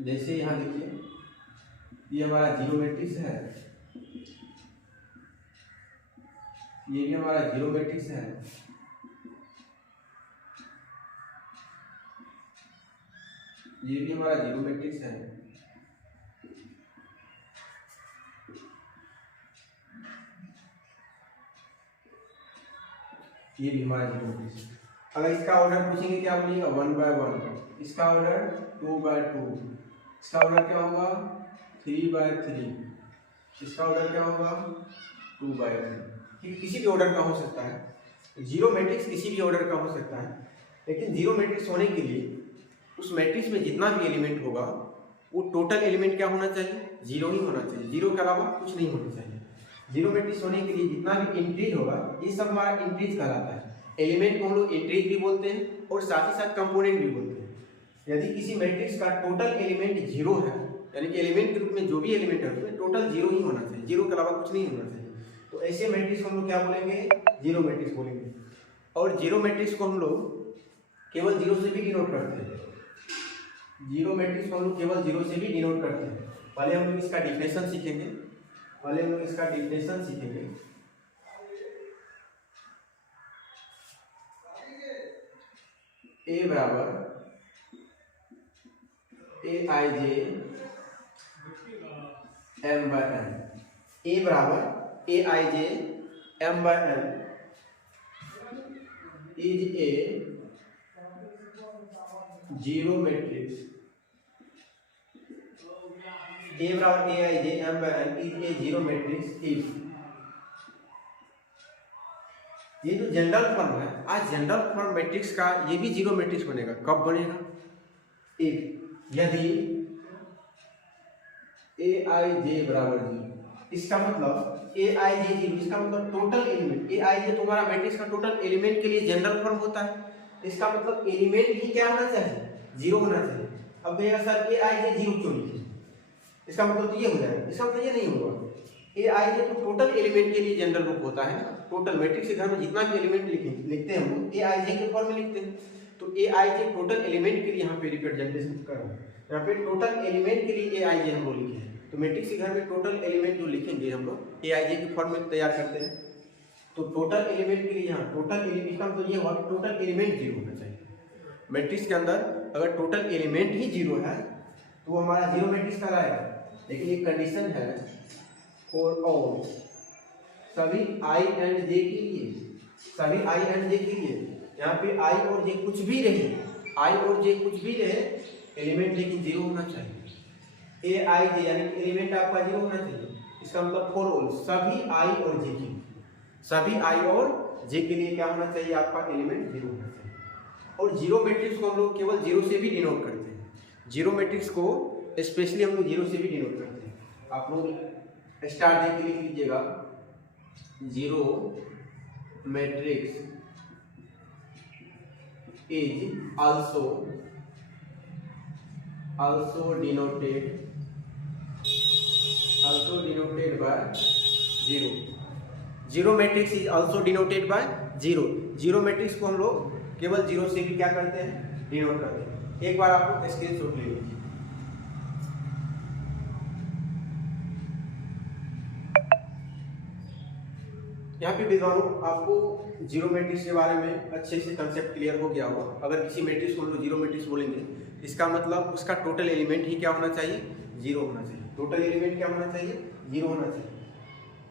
जैसे यहाँ देखिए ये हमारा जीरो मैट्रिक्स है, ये भी हमारा जीरो मैट्रिक्स है, ये भी हमारा जीरो मैट्रिक्स है। ये भी हमारा जीरो मैट्रिक्स है। अगर इसका ऑर्डर पूछेंगे क्या बोलिएगा 1 by 1, इसका ऑर्डर 2 by 2, इसका ऑर्डर क्या होगा 3 by 3, इसका ऑर्डर क्या होगा 2 by 3। किसी भी ऑर्डर का हो सकता है। जीरो मैट्रिक्स किसी भी ऑर्डर का हो सकता है, लेकिन जीरो मैट्रिक्स होने के लिए उस मैट्रिक्स में जितना भी एलिमेंट होगा वो टोटल एलिमेंट क्या होना चाहिए, जीरो ही होना चाहिए, जीरो के अलावा कुछ नहीं होना चाहिए। जीरो मैट्रिक्स होने के लिए जितना भी इंट्रीज होगा ये सब हमारा इंट्रीज कहलाता है। एलिमेंट को हम लोग इंट्रीज भी बोलते हैं और साथ ही साथ कंपोनेंट भी बोलते हैं। यदि किसी मैट्रिक्स का टोटल एलिमेंट जीरो है, यानी कि एलिमेंट के रूप में जो भी एलिमेंट है उसमें टोटल जीरो ही होना चाहिए, जीरो के अलावा कुछ नहीं होना चाहिए, तो ऐसे मैट्रिक्स को हम लोग क्या बोलेंगे, जीरो मैट्रिक्स बोलेंगे। और जीरो मैट्रिक्स को हम लोग केवल जीरो से भी डिनोट करते हैं। जीरो मैट्रिक्स को हम लोग केवल जीरो से भी डिनोट करते हैं। पहले हम लोग इसका डिफिनेशन सीखेंगे, ए बराबर a i j m by n, A बराबर a i j m by n is a zero matrix. A बराबर a i j m by n is a zero matrix if, ये जो जनरल फॉर्म है, आज जनरल फॉर्म मैट्रिक्स का ये भी जीरो मैट्रिक्स बनेगा। कब बनेगा, इफ यदि ए आई जे बराबर जीरो, इसका मतलब ए आई जे जीरो, इसका मतलब टोटल एलिमेंट, ए आई जे तुम्हारा मैट्रिक्स का टोटल एलिमेंट के लिए जनरल फॉर्म होता है, इसका मतलब एलिमेंट ही क्या होना चाहिए, जीरो होना चाहिए। अब कहेगा sir A i J zero क्यों लिखे, इसका मतलब तो ये हो जाएगा, इसका मतलब ये नहीं होगा। ए आई जे तो टोटल एलिमेंट के लिए जनरल रूप होता है, टोटल मैट्रिक्स के घर में जितना भी एलिमेंट लिखते हैं हम लोग ए आई जे के फॉर्म में लिखते हैं, तो ए आई जे टोटल एलिमेंट के लिए यहाँ पे रिप्रेजेंटेशन कर रहा है, यहाँ पे टोटल एलिमेंट के लिए ए आई जे हम लोग लिखे हैं। तो मैट्रिक्स के घर में टोटल एलिमेंट जो लिखेंगे हम लोग ए आई जे के फॉर्म में तैयार करते हैं, तो टोटल एलिमेंट के लिए यहाँ टोटल एलिमेंट का मतलब ये हुआ टोटल एलिमेंट जीरो होना चाहिए। मैट्रिक्स के अंदर अगर टोटल एलिमेंट ही जीरो है तो वो हमारा जीरो मैट्रिक्स कहलाएगा। लेकिन एक कंडीशन है फॉर ऑल, सभी आई एंड जे के लिए, सभी आई एंड जे के लिए, यहाँ पे आई और जे कुछ भी रहे, आई और जे कुछ भी रहे, एलिमेंट लेकिन जीरो होना चाहिए। ए आई जे यानी एलिमेंट आपका जीरो होना चाहिए, इसका मतलब फॉर ऑल, सभी आई और जे के, सभी आई और जे के लिए क्या होना चाहिए, आपका एलिमेंट जीरो होना चाहिए। और जीरो मैट्रिक्स को हम लोग केवल जीरो से भी डिनोट करते हैं, जीरो मैट्रिक्स को स्पेशली हम लोग जीरो से भी डिनोट करते हैं। आप लोग स्टार दे के लिख लीजिएगा, zero matrix is also denoted by zero. Zero matrix is also denoted by zero. Zero matrix को हम लोग केवल जीरो से भी क्या करते हैं, डिनोट करते हैं। एक बार आप लोग स्क्रीनशॉट ले लीजिए। यहाँ पे विद्वानों आपको जीरो मैट्रिक्स के बारे में अच्छे से कंसेप्ट क्लियर हो गया होगा। अगर किसी मैट्रिक्स को हम लोग जीरो मैट्रिक्स बोलेंगे, इसका मतलब उसका टोटल एलिमेंट ही क्या होना चाहिए, जीरो होना चाहिए। टोटल एलिमेंट क्या होना चाहिए, जीरो होना चाहिए।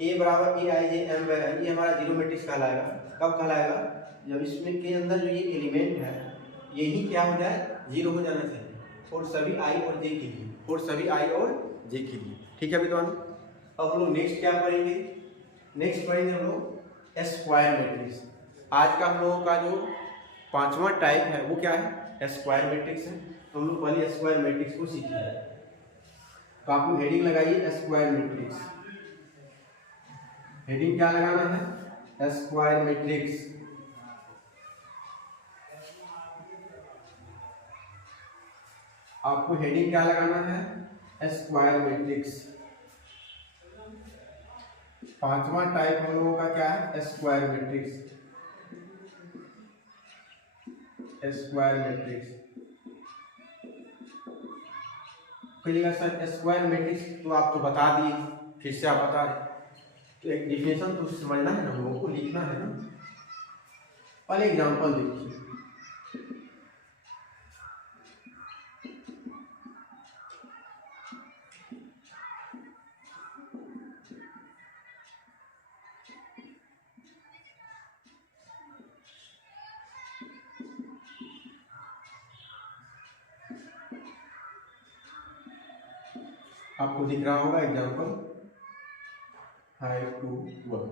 ए बराबर a i j m by N, ये हमारा जीरो मैट्रिक्स कहलाएगा। कब कहलाएगा, जब इसमें के अंदर जो ये एलिमेंट है यही क्या हो जाए, जीरो हो जाना चाहिए, और सभी आई और जे के लिए, और सभी आई और जे के लिए। ठीक है विद्वानों, अब हम लोग नेक्स्ट क्या पढ़ेंगे, नेक्स्ट पढ़ेंगे हम लोग स्क्वायर मैट्रिक्स। आज का हम लोगों का जो पांचवा टाइप है वो क्या है, स्क्वायर मैट्रिक्स है। तो हम लोग पहले स्क्वायर मैट्रिक्स को सीखेंगे। तो आप लोग हेडिंग लगाइए स्क्वायर मैट्रिक्स। हेडिंग क्या लगाना है, स्क्वायर मैट्रिक्स। आपको हेडिंग क्या लगाना है, स्क्वायर मैट्रिक्स। पांचवा टाइप हम लोगों का क्या है, स्क्वायर मैट्रिक्स। स्क्वायर मैट्रिक्स कहिएगा सर स्क्वायर मैट्रिक्स तो आप तो बता दिए, फिर से आप बता रहे, तो एक डिफिनेशन तो समझना है ना, हम लोगों को लिखना है ना। पहले एग्जांपल देखिए, आपको दिख रहा होगा एग्जाम्पल 5 2 1।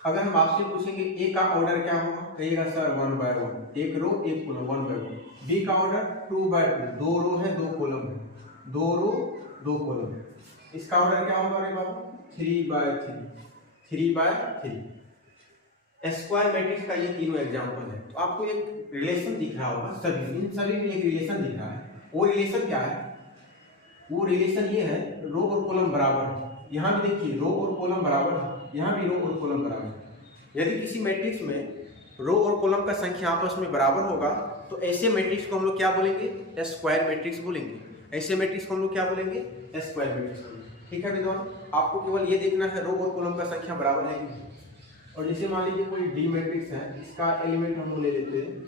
अगर हम आपसे पूछेंगे ए का ऑर्डर क्या होगा, कहिएगा सर 1 बाय 1, एक रो एक कॉलम 1 बाय 1। बी का ऑर्डर 2 बाय 2, दो रो है दो कॉलम है, दो रो दो कॉलम है। इसका ऑर्डर क्या होगा रे बाबू, 3 बाय 3, 3 बाय 3। स्क्वायर मैट्रिक्स का ये तीनों एग्जाम्पल है। तो आपको एक रिलेशन दिख रहा होगा, सभी इन सभी में एक रिलेशन दिख रहा है। वो रिलेशन क्या है, वो रिलेशन ये है रो और कॉलम बराबर है। यहाँ भी देखिए रो और कॉलम बराबर है, यहाँ भी रो और कॉलम बराबर है। यदि किसी मैट्रिक्स में रो और कॉलम का संख्या आपस में बराबर होगा तो ऐसे मैट्रिक्स को हम लोग क्या बोलेंगे, स्क्वायर मैट्रिक्स बोलेंगे। ऐसे मैट्रिक्स को हम लोग क्या बोलेंगे, स्क्वायर मैट्रिक्स बोलेंगे। ठीक है विद्वान, आपको केवल ये देखना है रो और कॉलम का संख्या बराबर है। और जैसे मान लीजिए कोई डी मैट्रिक्स है, इसका एलिमेंट हम लोग ले लेते हैं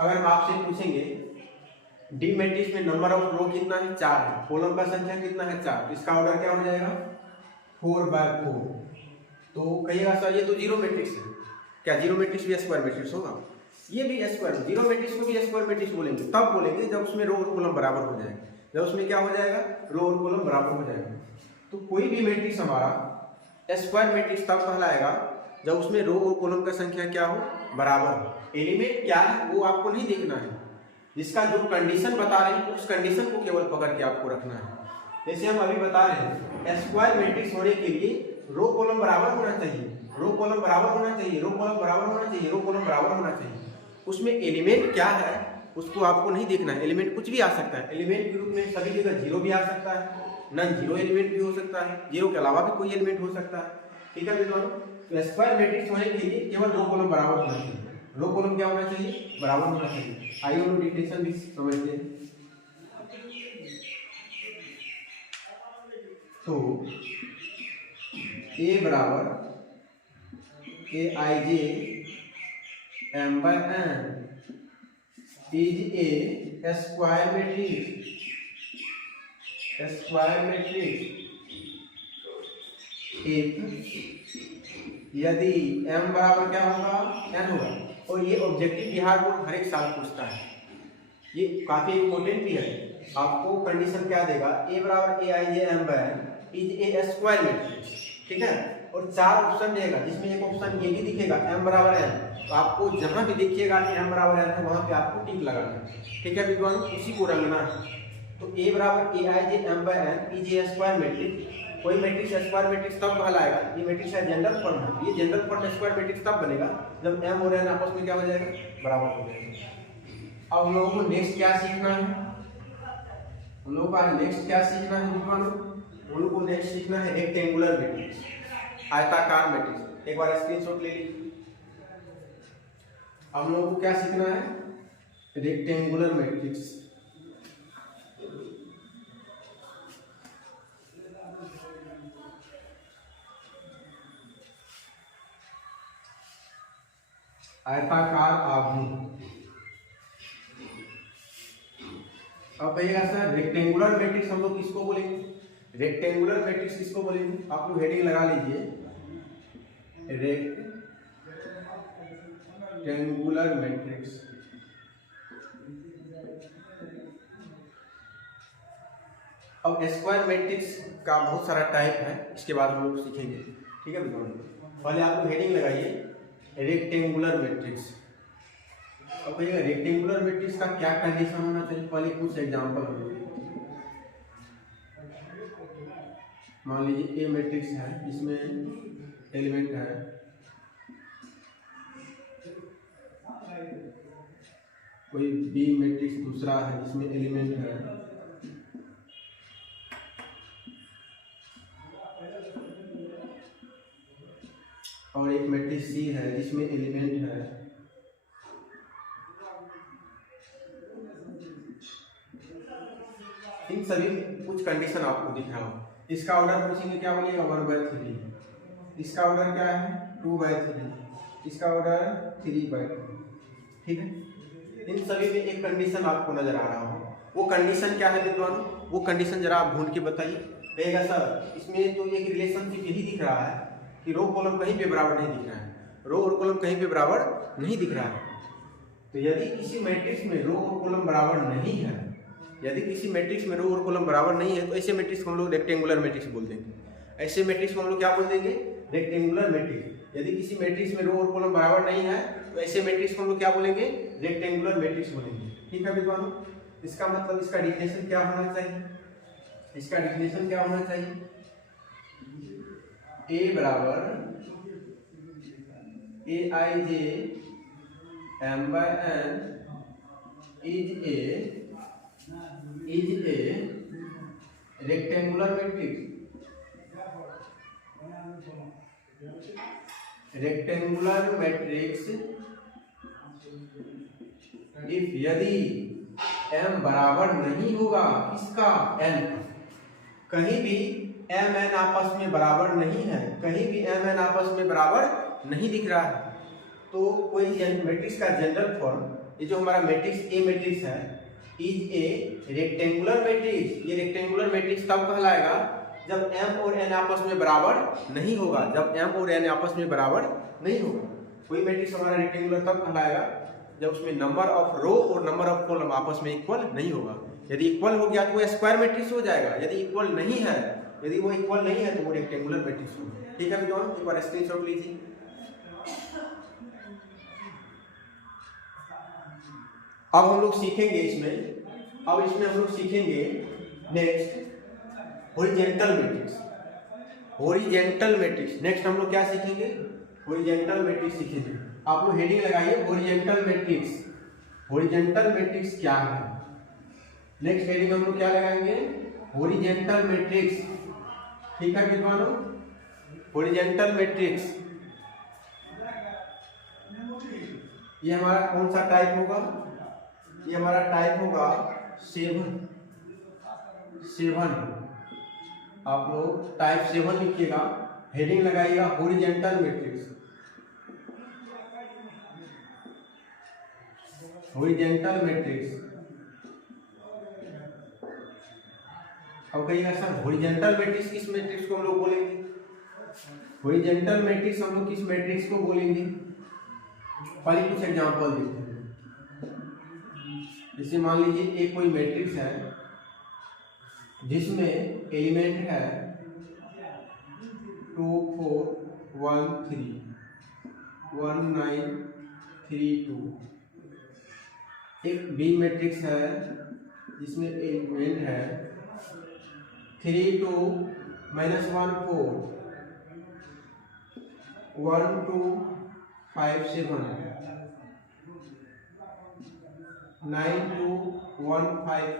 अगर हम आपसे पूछेंगे डी मैट्रिक्स में नंबर ऑफ रो कितना है, 4 है, कॉलम का संख्या कितना है 4, तो इसका ऑर्डर क्या हो जाएगा 4 बाय 4। तो कहिएगा सर ये तो जीरो मैट्रिक्स है, क्या जीरो मैट्रिक्स भी स्क्वायर मैट्रिक्स होगा? ये भी स्क्वायर, जीरो मैट्रिक्स को भी स्क्वायर मैट्रिक्स बोलेंगे, तब बोलेंगे जब उसमें रो और कॉलम बराबर हो जाएगा। जब उसमें क्या हो जाएगा, रो और कॉलम बराबर हो जाएगा। तो कोई भी मैट्रिक्स हमारा स्क्वायर मैट्रिक्स तब कहलाएगा जब उसमें रो और कॉलम का संख्या क्या हो, बराबर हो। एलिमेंट क्या है वो आपको नहीं देखना है, जिसका जो कंडीशन बता रहे हैं उस कंडीशन को केवल पकड़ के आपको रखना है। जैसे हम अभी बता रहे हैं स्क्वायर मैट्रिक्स होने के लिए रो कॉलम बराबर होना चाहिए, रो कॉलम बराबर होना चाहिए, रो कॉलम बराबर होना चाहिए, रो कॉलम बराबर होना चाहिए। उसमें एलिमेंट क्या है उसको आपको नहीं देखना है। एलिमेंट कुछ भी आ सकता है, एलिमेंट के रूप में सभी जगह जीरो भी आ सकता है, नॉन जीरो एलिमेंट भी हो सकता है, जीरो के अलावा भी कोई एलिमेंट हो सकता है। ठीक है विद्वानों, तो स्क्वायर मैट्रिक्स होने के लिए केवल रो कॉलम बराबर होना चाहिए। रो कॉलम क्या होना चाहिए, बराबर होना चाहिए। आइए हम लोग डिफिनेशन भी समझते हैं। तो ए बराबर a i j m by n is a square matrix, square matrix यदि m बराबर क्या होगा, n होगा। और ये ऑब्जेक्टिव बिहार बोर्ड हर एक साल पूछता है, ये काफी इंपॉर्टेंट भी है। आपको कंडीशन क्या देगा, a बराबर a i j m by n is a square matrix, ठीक है। और 4 ऑप्शन देगा, जिसमें एक ऑप्शन ये भी दिखेगा m बराबर n। तो आपको जहां भी दिखिएगा कि m बराबर n है वहां पे आपको टिक लगाना है। ठीक है विद्वान, उसी को रंगना है। तो a बराबर a i j m by n is a square matrix. कोई मैट्रिक्स स्क्वायर मैट्रिक्स तब कहलाएगा, ये मैट्रिक्स है जनरल फॉर्म है, ये जनरल फॉर्म स्क्वायर मैट्रिक्स तब बनेगा जब m और n आपस में क्या हो जाएगा, बराबर हो जाएगा। अब हम लोगों को नेक्स्ट क्या सीखना है, हम लोगों का नेक्स्ट क्या सीखना है विद्वानों, हम लोगों को नेक्स्ट सीखना है रेक्टेंगुलर मैट्रिक्स, आयताकार मैट्रिक्स। एक बार स्क्रीनशॉट ले लीजिए। अब हम लोगों को क्या सीखना है, रेक्टेंगुलर मैट्रिक्स। आयताकार आव्यूह। अब कहिएगा सर रेक्टेंगुलर मैट्रिक्स हम लोग किसको बोलेंगे, रेक्टेंगुलर मैट्रिक्स किसको बोलेंगे? आप लोग हेडिंग लगा लीजिए, रेक्टेंगुलर मैट्रिक्स। अब स्क्वायर मैट्रिक्स का बहुत सारा टाइप है, इसके बाद हम लोग सीखेंगे। ठीक है विद्वान, पहले आप लोग हेडिंग लगाइए रेक्टेंगुलर मैट्रिक्स। अब कहिएगा रेक्टेंगुलर मैट्रिक्स का क्या कंडीशन होना चाहिए, पहले कुछ एग्जांपल हो। मान लीजिए ए मैट्रिक्स है, इसमें एलिमेंट है कोई बी मैट्रिक्स दूसरा है, इसमें एलिमेंट है और एक मैट्रिक्स सी है जिसमें एलिमेंट है इन सभी कुछ कंडीशन आपको दिख रहा हो। इसका ऑर्डर पूछेंगे क्या बोलिएगा, 1/3। इसका ऑर्डर क्या है, 2/3। इसका ऑर्डर 3/2। ठीक है, इन सभी में एक कंडीशन आपको नजर आ रहा हो, वो कंडीशन क्या है विद्वान, वो कंडीशन जरा आप ढूंढ के बताइए। कहेगा सर इसमें तो एक रिलेशनशिप यही दिख रहा है कि रो कॉलम कहीं पे बराबर नहीं दिख रहा है, रो और कॉलम कहीं पे बराबर नहीं दिख रहा है। तो यदि किसी मैट्रिक्स में रो और कॉलम बराबर नहीं है, यदि किसी मैट्रिक्स में रो और कॉलम बराबर नहीं है, तो ऐसे मैट्रिक्स को हम लोग रेक्टेंगुलर मैट्रिक्स बोल देंगे। ऐसे मैट्रिक्स को हम लोग क्या बोल देंगे? Rectangular matrix. यदि किसी मैट्रिक्स में रो और कॉलम बराबर नहीं है, तो ऐसे मैट्रिक्स को हम लोग क्या बोलेंगे? रेक्टेंगुलर मैट्रिक्स बोलेंगे। ठीक है विद्वानों, इसका मतलब इसका डिफिनेशन क्या होना चाहिए? इसका डिफिनेशन क्या होना चाहिए? ए बराबर aij m/n is a rectangular matrix if यदि m बराबर नहीं होगा किसका? n। कहीं भी m n आपस में बराबर नहीं है, कहीं भी m n आपस में बराबर नहीं दिख रहा है, तो कोई मैट्रिक्स का जनरल फॉर्म, ये जो हमारा मैट्रिक्स ए मैट्रिक्स है, इज ए रेक्टेंगुलर मैट्रिक्स। ये रेक्टेंगुलर मैट्रिक्स तब कहलाएगा जब m और n आपस में बराबर नहीं होगा, जब m और n आपस में बराबर नहीं होगा। कोई मैट्रिक्स हमारा रेक्टेंगुलर तब कहलाएगा जब उसमें नंबर ऑफ रो और नंबर ऑफ कॉलम आपस में इक्वल नहीं होगा। यदि इक्वल हो गया तो वो स्क्वायर मैट्रिक्स हो जाएगा, यदि इक्वल नहीं है, यदि वो इक्वल नहीं है तो वो रेक्टेंगुलर मैट्रिक्स होगा। ठीक है विद्वान, एक बार स्क्रीनशॉट लीजिए। अब हम लोग सीखेंगे इसमें हम लोग सीखेंगे next horizontal matrix. Horizontal matrix next हम लोग क्या सीखेंगे? हॉरिजॉन्टल मैट्रिक्स सीखेंगे। आप लोग हेडिंग लगाइए हॉरिजॉन्टल मैट्रिक्स। हॉरिजॉन्टल मैट्रिक्स क्या है? नेक्स्ट हेडिंग हम लोग क्या लगाएंगे? Horizontal matrix. ठीक है विद्वानों, हॉरिजॉन्टल मैट्रिक्स ये हमारा कौन सा टाइप होगा? ये हमारा टाइप होगा 7। आप लोग टाइप 7 लिखिएगा, हेडिंग लगाइएगा हॉरिजॉन्टल मैट्रिक्स। Horizontal matrix. अब कहिएगा सर हॉरिजॉन्टल मैट्रिक्स किस मैट्रिक्स को हम लोग बोलेंगे? हॉरिजॉन्टल मैट्रिक्स हम लोग किस मैट्रिक्स को बोलेंगे? पहले कुछ एग्जांपल देखते हैं। जैसे मान लीजिए एक कोई मैट्रिक्स है जिसमें एलिमेंट है 2 4 1 3 1 9 3 2। एक बी मैट्रिक्स है जिसमें एलिमेंट है 3 2 -1 4 1 2 5 7 9 2 1 5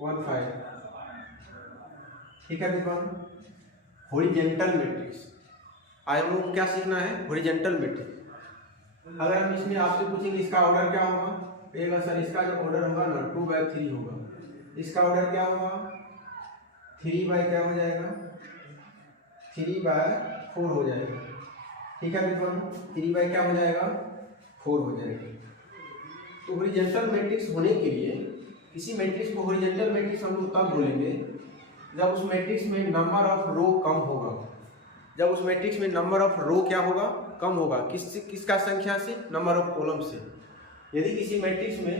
1 5। ठीक है विद्वान, हॉरिजॉन्टल मैट्रिक्स। आज हम लोग क्या सीखना है? Horizontal matrix. अगर हम इसमें आपसे पूछेंगे इसका ऑर्डर क्या होगा, कहेगा सर इसका जो ऑर्डर होगा ना 2/3 होगा। इसका ऑर्डर क्या होगा? 3 क्या हो जाएगा? 3/4 हो जाएगा। ठीक है विद्वान, 3 क्या हो जाएगा? 4 हो जाएगा। तो हॉरिजॉन्टल मैट्रिक्स होने के लिए किसी मैट्रिक्स को हॉरिजॉन्टल मैट्रिक्स हम लोग तब बोलेंगे जब उस मैट्रिक्स में नंबर ऑफ रो कम होगा। जब उस मैट्रिक्स में नंबर ऑफ रो क्या होगा? कम होगा। किसका संख्या से? नंबर ऑफ कॉलम से। यदि किसी मैट्रिक्स में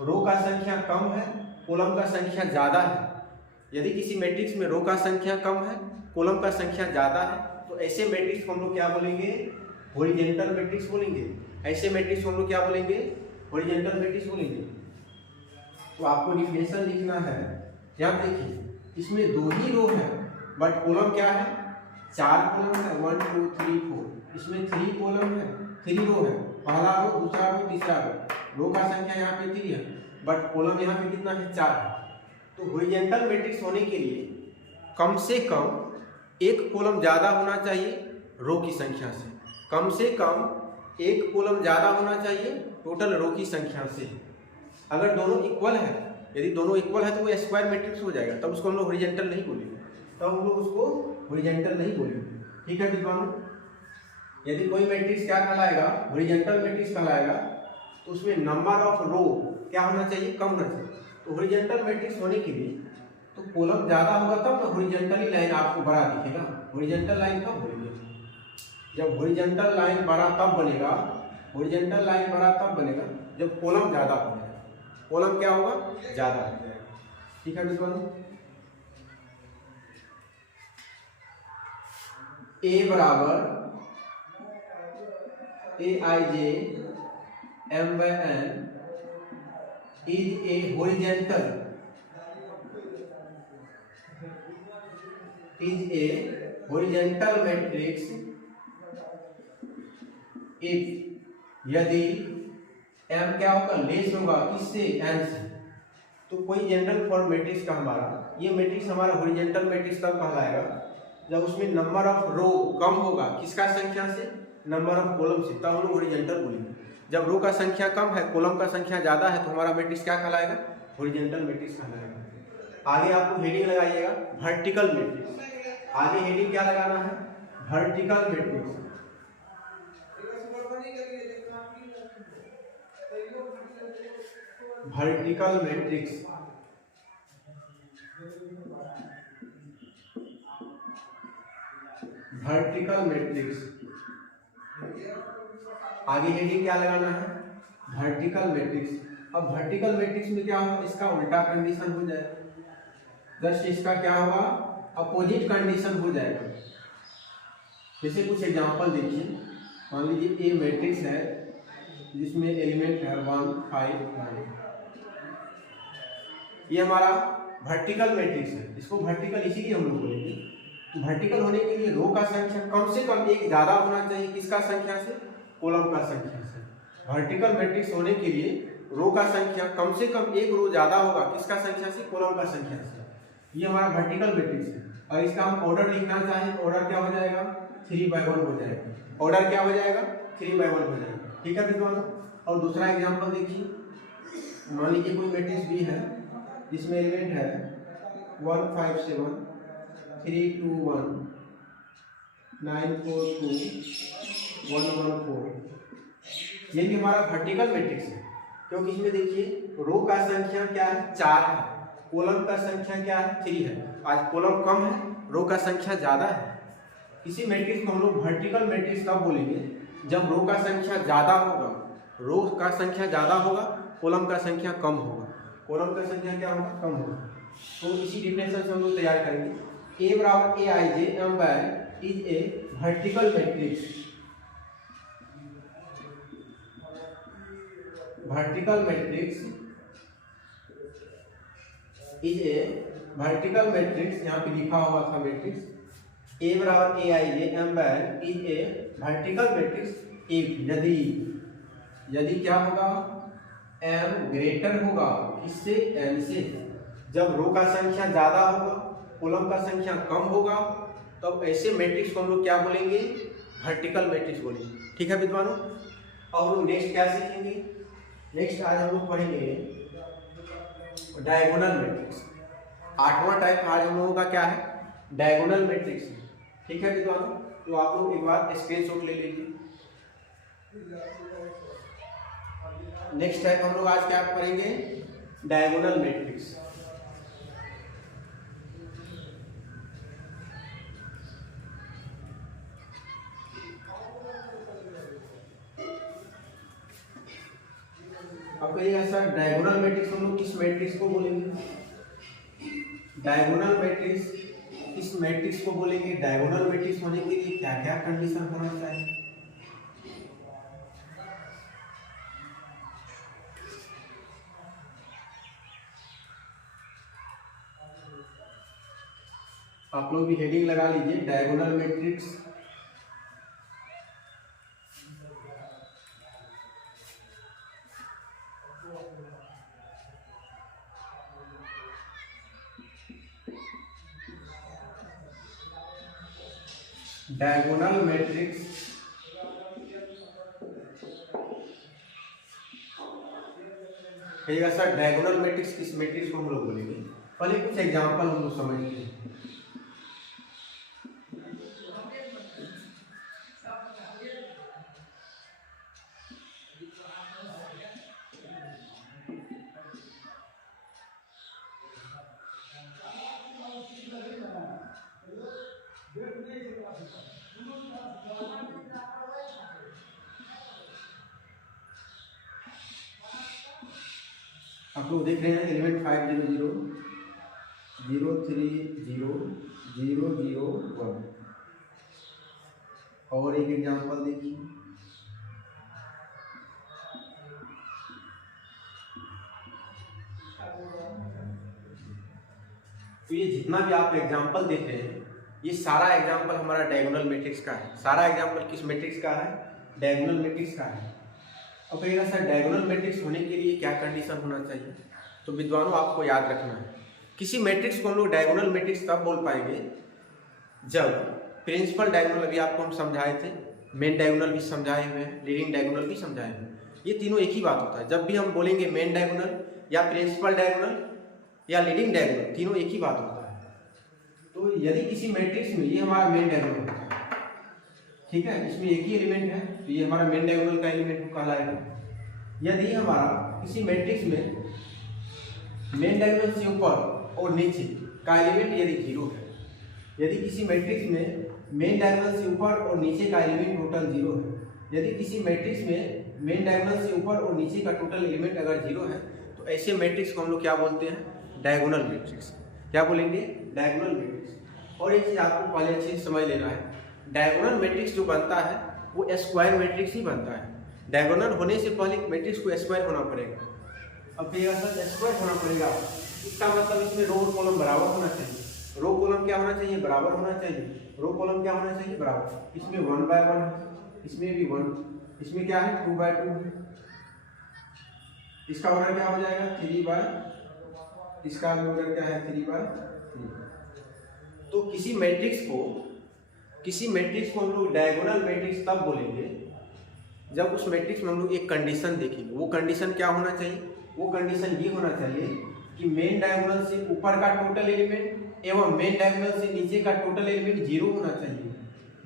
रो का संख्या कम है, कॉलम का संख्या ज़्यादा है, यदि किसी मैट्रिक्स में रो का संख्या कम है, कॉलम का संख्या ज़्यादा है, तो ऐसे मैट्रिक्स को हम लोग क्या बोलेंगे? हॉरिजॉन्टल मैट्रिक्स बोलेंगे। ऐसे मैट्रिक्स को हम लोग क्या बोलेंगे? हॉरिजॉन्टल मैट्रिक्स बोलेंगे। तो आपको डिफिनेशन लिखना है। यहाँ देखिए इसमें 2 ही रो है बट कॉलम क्या है? 4 कॉलम है, 1 2 3 4। इसमें 3 कॉलम है, 3 रो है, पहला रो, दूसरा रो, तीसरा रो। रो का संख्या यहाँ पे 3 है बट कॉलम यहाँ पे कितना है? 4 है। तो हॉरिजॉन्टल मैट्रिक्स होने के लिए कम से कम एक कॉलम ज़्यादा होना चाहिए रो की संख्या से, कम से कम एक कॉलम ज़्यादा होना चाहिए टोटल रो की संख्या से। अगर दोनों इक्वल है, यदि दोनों इक्वल है तो वो स्क्वायर मैट्रिक्स हो जाएगा, तब उसको हम लोग हॉरिजॉन्टल नहीं बोलेंगे, तब हम लोग उसको हॉरिजॉन्टल नहीं बोलेंगे। ठीक है विद्वानों, यदि कोई मैट्रिक्स क्या कहलाएगा? हॉरिजॉन्टल मैट्रिक्स कहलाएगा, तो उसमें नंबर ऑफ रो क्या होना चाहिए? कम होना चाहिए। तो हॉरिजॉन्टल मैट्रिक्स होने के लिए तो कॉलम ज्यादा होगा तब ना हॉरिजॉन्टली लाइन आपको बड़ा दिखेगा। हॉरिजॉन्टल लाइन कब बनेगी? जब हॉरिजॉन्टल लाइन बड़ा तब बनेगा, हॉरिजॉन्टल लाइन बड़ा तब बनेगा जब कॉलम ज्यादा हो जाएगा। कॉलम क्या होगा? ज्यादा हो जाएगा। ठीक है मित्रों, ए बराबर a i j m by n is a horizontal matrix if यदि एम क्या होगा? लेस होगा किससे? एन से। तो कोई जनरल फॉर्म मैट्रिक्स का हमारा, ये मैट्रिक्स हमारा हॉरिजॉन्टल मैट्रिक्स तब कहलाएगा जब उसमें नंबर ऑफ रो कम होगा किसका संख्या से? नंबर ऑफ कॉलम से, तब हम लोग हॉरिजॉन्टल बोलेंगे। जब रो का संख्या कम है, कॉलम का संख्या ज्यादा है, तो हमारा मैट्रिक्स क्या कहलाएगा? हॉरिजॉन्टल मैट्रिक्स कहलाएगा। आगे आपको हेडिंग लगाइएगा वर्टिकल मैट्रिक्स। आगे हेडिंग क्या लगाना है? Vertical matrix. Vertical matrix vertical matrix. आगे हेडिंग क्या लगाना है? Vertical matrix. अब वर्टिकल मैट्रिक्स में क्या होगा? इसका उल्टा कंडीशन हो जाएगा। जस्ट इसका क्या होगा? अपोजिट कंडीशन हो जाएगा। जैसे कुछ एग्जांपल देखिए, मान लीजिए ए मैट्रिक्स है जिसमें एलिमेंट है 1 5 9। ये हमारा वर्टिकल मैट्रिक्स है। इसको वर्टिकल इसीलिए हम लोग बोलेंगे, वर्टिकल होने के लिए रो का संख्या कम से कम एक ज्यादा होना चाहिए किसका संख्या से? कॉलम का संख्या से। वर्टिकल मैट्रिक्स होने के लिए रो का संख्या कम से कम एक रो ज्यादा होगा किसका संख्या से? कॉलम का संख्या से। ये हमारा वर्टिकल मैट्रिक्स है। और इसका हम ऑर्डर लिखना चाहें तो ऑर्डर क्या हो जाएगा? 3/1 हो जाएगा। ऑर्डर क्या हो जाएगा? 3/1 हो जाएगा। ठीक है विद्वानों, और दूसरा एग्जाम्पल देखिए, मान लीजिए कोई मैट्रिक्स बी है जिसमें एलिमेंट है 1 5 7 3 2 1 9 4 2 1 1 4। ये भी हमारा वर्टिकल मैट्रिक्स है, क्योंकि इसमें देखिए रो का संख्या क्या है? 4 है, कॉलम का संख्या क्या है? 3 है। आज कॉलम कम है, रो का संख्या ज्यादा है। इसी मैट्रिक्स को हम लोग वर्टिकल मैट्रिक्स कब बोलेंगे? जब रो का संख्या ज्यादा होगा, रो का संख्या ज्यादा होगा, कॉलम का संख्या कम होगा। कॉलम का संख्या क्या होगा? कम होगा। तो इसी डिफिनेशन से हम लोग तैयार करेंगे। ए बराबर a i j m by is a vertical matrix. Vertical matrix is a vertical matrix, यहाँ पे लिखा हुआ था मैट्रिक्स ए बराबर a i j m by is a vertical matrix if यदि क्या होगा? एम ग्रेटर होगा किससे? एन से। जब रो का संख्या ज्यादा होगा, कॉलम का संख्या कम होगा, तब ऐसे मैट्रिक्स को हम लोग क्या बोलेंगे? वर्टिकल मैट्रिक्स बोलेंगे। ठीक है विद्वानों, और लोग नेक्स्ट क्या सीखेंगे? नेक्स्ट आज हम लोग पढ़ेंगे डायगोनल मैट्रिक्स। 8वां टाइप आज हम लोगों का क्या है? Diagonal matrix. ठीक है विद्वानों, तो आप लोग एक बार स्क्रीनशॉट ले लीजिए। नेक्स्ट टाइप हम लोग आज क्या पढ़ेंगे? Diagonal matrix. अब कहिएगा सर डायगोनल मैट्रिक्स हम लोग किस मैट्रिक्स को बोलेंगे? डायगोनल मैट्रिक्स किस मैट्रिक्स को बोलेंगे? डायगोनल मैट्रिक्स होने के लिए क्या क्या कंडीशन होना चाहिए? आप लोग भी हेडिंग लगा लीजिए डायगोनल मैट्रिक्स। डायगोनल मैट्रिक्स कहिएगा सर डायगोनल मैट्रिक्स किस मैट्रिक्स को हम लोग बोलेंगे? पहले कुछ एग्जांपल हम लोग समझते हैं। आप लोग देख रहे हैं एलिमेंट 5 0 0 0 3 0 0 0 1। और एक एग्जांपल देखिए, तो ये जितना भी आप एग्जांपल देख रहे हैं ये सारा एग्जांपल हमारा डायगोनल मैट्रिक्स का है। सारा एग्जांपल किस मैट्रिक्स का है? डायगोनल मैट्रिक्स का है। अब कहेगा सर डायगोनल मैट्रिक्स होने के लिए क्या कंडीशन होना चाहिए? तो विद्वानों आपको याद रखना है, किसी मैट्रिक्स को हम लोग डायगोनल मैट्रिक्स तब बोल पाएंगे जब प्रिंसिपल डायगोनल, अभी आपको हम समझाए थे, मेन डायगोनल भी समझाए हुए हैं, लीडिंग डायगोनल भी समझाए हुए हैं, ये तीनों एक ही बात होता है। जब भी हम बोलेंगे मेन डायगोनल या प्रिंसिपल डायगोनल या लीडिंग डायगोनल, तीनों एक ही बात होता है। तो यदि किसी मैट्रिक्स में, ये हमारा मेन डायगोनल होता है, ठीक है, इसमें एक ही एलिमेंट है तो ये हमारा मेन डायगोनल का एलिमेंट कहलाएगा। यदि हमारा किसी मैट्रिक्स में मेन डायगोनल से ऊपर और नीचे का एलिमेंट यदि 0 है, यदि किसी मैट्रिक्स में मेन डायगोनल से ऊपर और नीचे का एलिमेंट टोटल 0 है, यदि किसी मैट्रिक्स में मेन डायगोनल से ऊपर और नीचे का टोटल एलिमेंट अगर 0 है, तो ऐसे मैट्रिक्स को हम लोग क्या बोलते हैं? Diagonal matrix. क्या बोलेंगे? Diagonal matrix. और एक चीज आपको पहले अच्छे से समझ लेना है, डायगोनल मैट्रिक्स जो बनता है वो स्क्वायर मैट्रिक्स ही बनता है। डायगोनल होने से पहले मैट्रिक्स को स्क्वायर होना पड़ेगा। अब कहिएगा सर स्क्वायर होना पड़ेगा, इसका मतलब इसमें रो और कॉलम बराबर होना चाहिए। रो कॉलम क्या होना चाहिए? बराबर होना चाहिए। रो कॉलम क्या होना चाहिए? बराबर। इसमें 1/1 है, इसमें भी 1, इसमें क्या है? 2/2 है। इसका ऑर्डर क्या हो जाएगा? 3/, इसका भी ऑर्डर क्या है? 3/3। तो किसी मैट्रिक्स को हम लोग डायगोनल मैट्रिक्स तब बोलेंगे जब उस मैट्रिक्स में हम लोग एक कंडीशन देखेंगे। वो कंडीशन क्या होना चाहिए? वो कंडीशन ये होना चाहिए कि मेन डायगोनल से ऊपर का टोटल एलिमेंट एवं मेन डायगोनल से नीचे का टोटल एलिमेंट 0 होना चाहिए।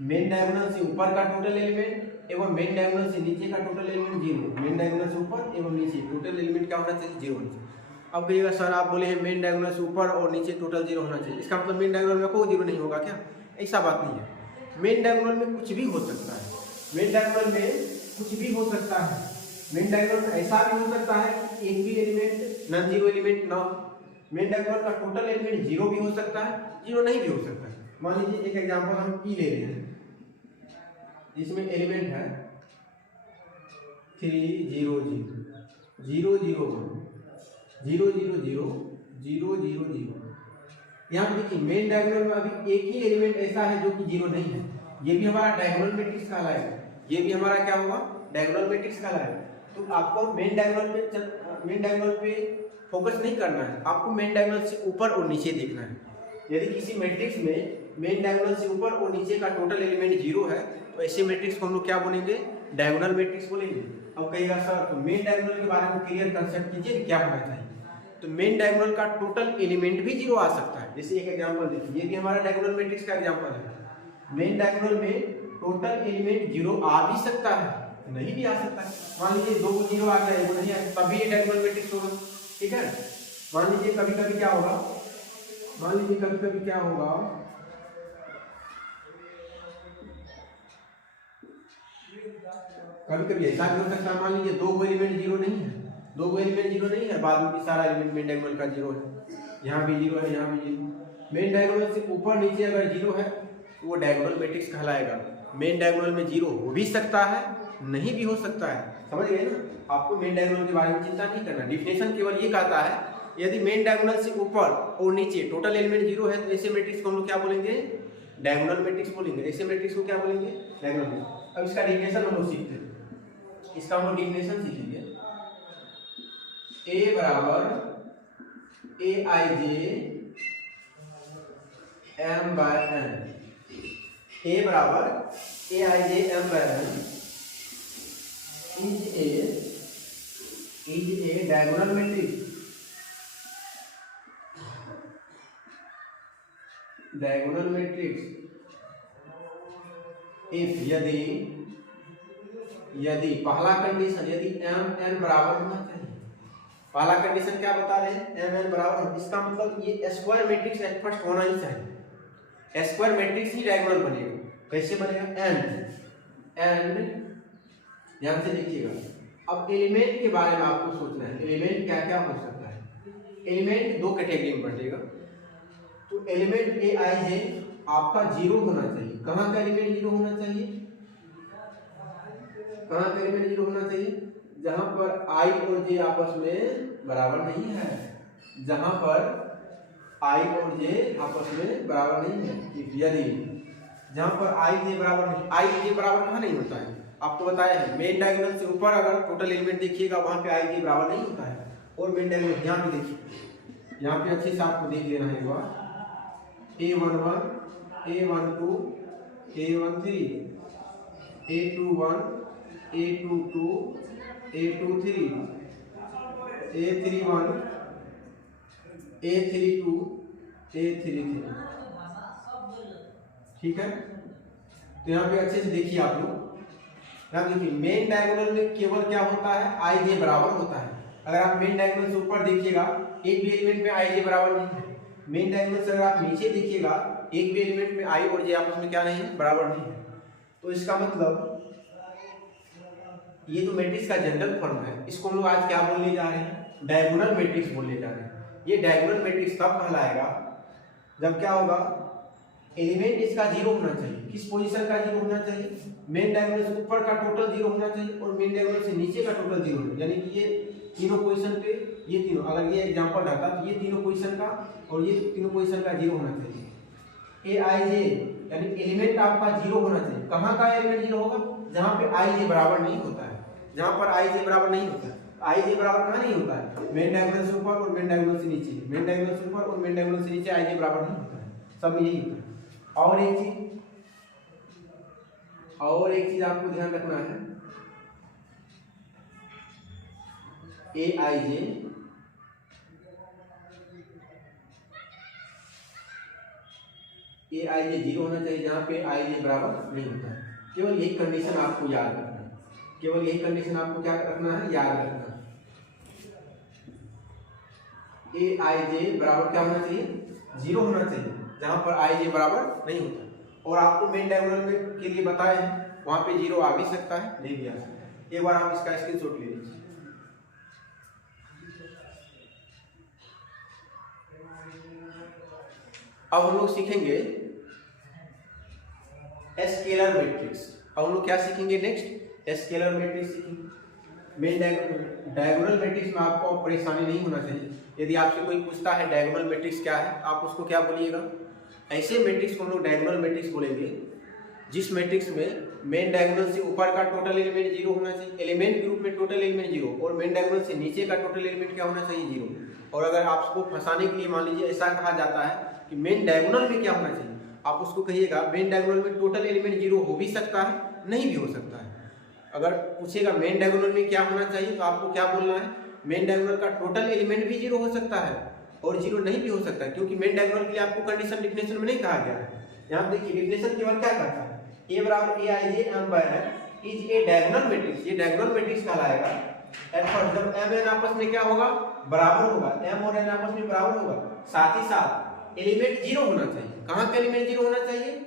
मेन डायगोनल से ऊपर का टोटल एलिमेंट एवं मेन डायगोनल से नीचे का टोटल एलिमेंट 0। मेन डायगोनल से ऊपर एवं नीचे टोटल एलिमेंट क्या होना चाहिए? 0 होना चाहिए। अब कहिएगा सर आप बोले हैं मेन डायगोनल से ऊपर और नीचे टोटल 0 होना चाहिए, इसका मतलब मेन डायगोनल में कोई 0 नहीं होगा क्या? ऐसा बात नहीं है। मेन डायगोनल में कुछ भी हो सकता है। मेन डायगोनल में कुछ भी हो सकता है। मेन डायगोनल में ऐसा भी हो सकता है कि एक भी एलिमेंट नॉन जीरो एलिमेंट ना। मेन डायगोनल का टोटल एलिमेंट 0 भी हो सकता है, 0 नहीं भी हो सकता है। मान लीजिए एक एग्जांपल हम पी ले रहे हैं, इसमें एलिमेंट है 3 0 0 0 0 1 0 0 0 0 0 0। यहाँ पे देखिए मेन डायगोनल में अभी एक ही एलिमेंट ऐसा है जो कि 0 नहीं है, ये भी हमारा डायगोनल मैट्रिक्स कहलाएगा। ये भी हमारा क्या होगा? डायगोनल मैट्रिक्स कहलाएगा। तो आपको मेन डायगोनल पे फोकस नहीं करना है, आपको मेन डायगोनल से ऊपर और नीचे देखना है। यदि किसी मैट्रिक्स में मेन डायगोनल से ऊपर और नीचे का टोटल एलिमेंट 0 है, तो ऐसे मैट्रिक्स को हम लोग क्या बोलेंगे? डायगोनल मैट्रिक्स बोलेंगे। अब कहिएगा सर तो मेन डायगोनल के बारे में क्लियर कंसेप्ट कीजिए, क्या होना चाहिए? तो मेन डायगोनल का टोटल एलिमेंट भी 0 आ सकता है। जैसे एक एग्जांपल देखिए, ये भी हमारा डायगोनल मैट्रिक्स का एग्जांपल है। मेन डायगोनल में टोटल एलिमेंट 0 आ भी सकता है, नहीं भी आ सकता है। मान लीजिए 2 को 0 आ गया, 1 नहीं आया, तभी ये डायगोनल मैट्रिक्स होगा, ठीक है। मान लीजिए कभी कभी क्या होगा, कभी कभी ऐसा भी हो सकता है, मान लीजिए 2 को एलिमेंट 0 नहीं है, 2 को एलिमेंट 0 नहीं है, बाद में भी सारा एलिमेंट मेन डायगोनल का 0 है, यहाँ भी 0 है, यहाँ भी 0। मेन डायगोनल से ऊपर नीचे अगर 0 है तो वो डायगोनल मैट्रिक्स कहलाएगा। मेन डायगोनल में 0 हो भी सकता है, नहीं भी हो सकता है, समझ गए ना। आपको मेन डायगोनल के बारे में चिंता नहीं करना। डिफिनेशन केवल ये कहता है यदि मेन डायगोनल से ऊपर और नीचे टोटल एलिमेंट 0 है तो ऐसे मैट्रिक्स को हम लोग क्या बोलेंगे? डायगोनल मैट्रिक्स बोलेंगे। ऐसे मैट्रिक्स को क्या बोलेंगे? Diagonal matrix. अब इसका डिफिनेशन हम लोग सीखते हैं, इसका हम लोग डिफिनेशन सीखेंगे। A बराबर Aij m/n, A बराबर Aij m/n is a diagonal matrix। Diagonal matrix if यदि पहला कंडीशन यदि mn बराबर होना चाहिए। पहला कंडीशन क्या बता रहे हैं? mn बराबर, इसका मतलब ये स्क्वायर मैट्रिक्स एट फर्स्ट होना ही चाहिए। स्क्वायर मैट्रिक्स ही डायगोनल बनेगा। कैसे बनेगा, एंड ध्यान से देखिएगा। अब एलिमेंट के बारे में आपको सोचना है, एलिमेंट क्या क्या हो सकता है। एलिमेंट दो कैटेगरी में बटेगा। तो एलिमेंट ए आई जे आपका जीरो होना चाहिए। कहाँ का एलिमेंट जीरो होना चाहिए, कहाँ का एलिमेंट जीरो होना चाहिए, जहां पर आई और जे आपस में बराबर नहीं है, जहां पर आई और जे आपस में बराबर नहीं है। यदि जहां पर आई जे बराबर नहीं, आई जे बराबर कहाँ नहीं होता है, आपको बताया है। मेन डायगोनल से ऊपर अगर टोटल एलिमेंट देखिएगा वहां पे आई जे बराबर नहीं होता है। और मेन डायगोनल यहाँ पे देखिए, यहाँ पे अच्छे से आपको देख लेना है एक बार। A11, A12, A13, A21, A22, A23, A31, A32, A33। ठीक है, तो यहाँ पे अच्छे से देखिए आप लोग। यहाँ देखिए मेन डायगोनल में केवल क्या होता है, आई जे बराबर होता है। अगर आप मेन डायगोनल से ऊपर देखिएगा एक भी एलिमेंट में आई जे बराबर नहीं है। मेन डायगोनल से अगर आप नीचे देखिएगा एक भी एलिमेंट में आई और जे आपस में क्या नहीं है, बराबर नहीं है। तो इसका मतलब ये तो मैट्रिक्स का जनरल फॉर्म है, इसको हम लोग आज क्या बोलने जा रहे हैं, डायगोनल मैट्रिक्स बोलने जा रहे हैं। ये डायगोनल मैट्रिक्स तब कहलाएगा जब क्या होगा, एलिमेंट इसका जीरो होना चाहिए। किस पोजीशन का जीरो होना चाहिए, मेन डायगोनल से ऊपर का टोटल जीरो होना चाहिए और मेन डायगोनल से नीचे का टोटल जीरो होना, यानी कि ये तीनों पोजीशन पे, ये तीनों, अगर ये एग्जांपल रहता तो ये तीनों पोजीशन का और ये तीनों पोजीशन का जीरो होना चाहिए। ए आई जे यानी एलिमेंट आपका जीरो होना चाहिए। कहाँ का एलिमेंट जीरो होगा, जहाँ पे आई जे बराबर नहीं होता है, जहाँ पर आई जे बराबर नहीं होता है। आई जे बराबर कहाँ नहीं होता है, मेन डायगोनल से ऊपर और मेन डायगोनल से नीचे, मेन डायगोनल से ऊपर और मेन डायगोनल से नीचे आई जे बराबर नहीं होता है, सब यही होता है। और एक चीज आपको ध्यान रखना है, ए आई जे जीरो होना चाहिए, जहां पे आई जे बराबर नहीं होता है। केवल यही कंडीशन आपको याद रखना है, केवल यही कंडीशन आपको क्या रखना है, याद रखना है। ए आई जे बराबर क्या होना चाहिए, जीरो होना चाहिए, जहां पर आई जे बराबर नहीं होता। और आपको मेन डायगोनल में के लिए बताए हैं, वहां पे जीरो आ भी सकता है, नहीं भी आ सकता है। एक बार आप इसका स्क्रीनशॉट ले लीजिए। अब हम लोग सीखेंगे स्केलर मैट्रिक्स। अब हम लोग क्या सीखेंगे नेक्स्ट, स्केलर मैट्रिक्स सीखेंगे। मेन डायगोनल मैट्रिक्स में आपको परेशानी नहीं होना चाहिए। यदि आपसे कोई पूछता है डायगोनल मैट्रिक्स क्या है, आप उसको क्या बोलिएगा, ऐसे मैट्रिक्स को हम लोग डायगोनल मैट्रिक्स बोलेंगे जिस मैट्रिक्स में मेन डायगोनल से ऊपर का टोटल एलिमेंट जीरो होना चाहिए, एलिमेंट ग्रुप में टोटल एलिमेंट जीरो, और मेन डायगोनल से नीचे का टोटल एलिमेंट क्या होना चाहिए, जीरो। और अगर आपको फंसाने के लिए मान लीजिए ऐसा कहा जाता है कि मेन डायगोनल में क्या होना चाहिए, आप उसको कहिएगा मेन डायगोनल में टोटल एलिमेंट जीरो हो भी सकता है, नहीं भी हो सकता है। अगर पूछेगा मेन डायगोनल में क्या होना चाहिए, तो आपको क्या बोलना है, मेन डायगोनल का टोटल एलिमेंट भी जीरो हो सकता है और जीरो नहीं भी हो सकता है, क्योंकि मेन डायगोनल के लिए आपको कंडीशन डिफिनेशन में नहीं कहा गया है। यहाँ देखिए डिफिनेशन केवल क्या कहता है, ए बराबर a i j m by n is a diagonal matrix. ये डायगोनल मैट्रिक्स कहलाएगा जब एम एन आपस में क्या होगा, बराबर होगा, एम और एन आपस में बराबर होगा, साथ ही साथ एलिमेंट जीरो होना चाहिए। कहाँ का एलिमेंट जीरो होना चाहिए,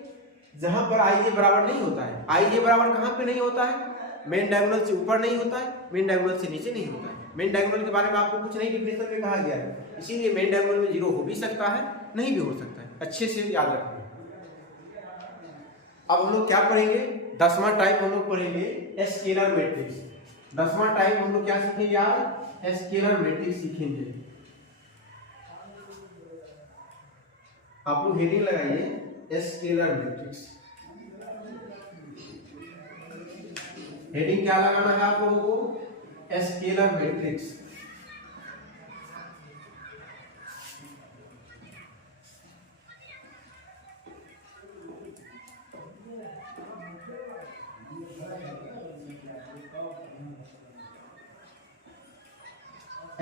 जहां पर आई जे बराबर नहीं होता है। आई जे बराबर कहाँ पे नहीं होता है, मेन डायगोनल से ऊपर नहीं होता है, मेन डायगोनल से नीचे नहीं होता है। मेन डायगोनल के बारे में आपको कुछ नहीं डिफिनेशन में कहा गया है, इसीलिए मेन डायगोनल में जीरो हो भी सकता है, नहीं भी हो सकता है। अच्छे से याद रखना। अब हम लोग क्या पढ़ेंगे, 10वां टाइप हम लोग पढ़ेंगे स्केलर मैट्रिक्स। 10वां टाइप हम लोग क्या सीखेंगे यार, स्केलर मैट्रिक्स सीखेंगे। आप लोग हेडिंग लगाइए स्केलर मैट्रिक्स। हेडिंग क्या लगाना है आप लोगों को, scalar matrix.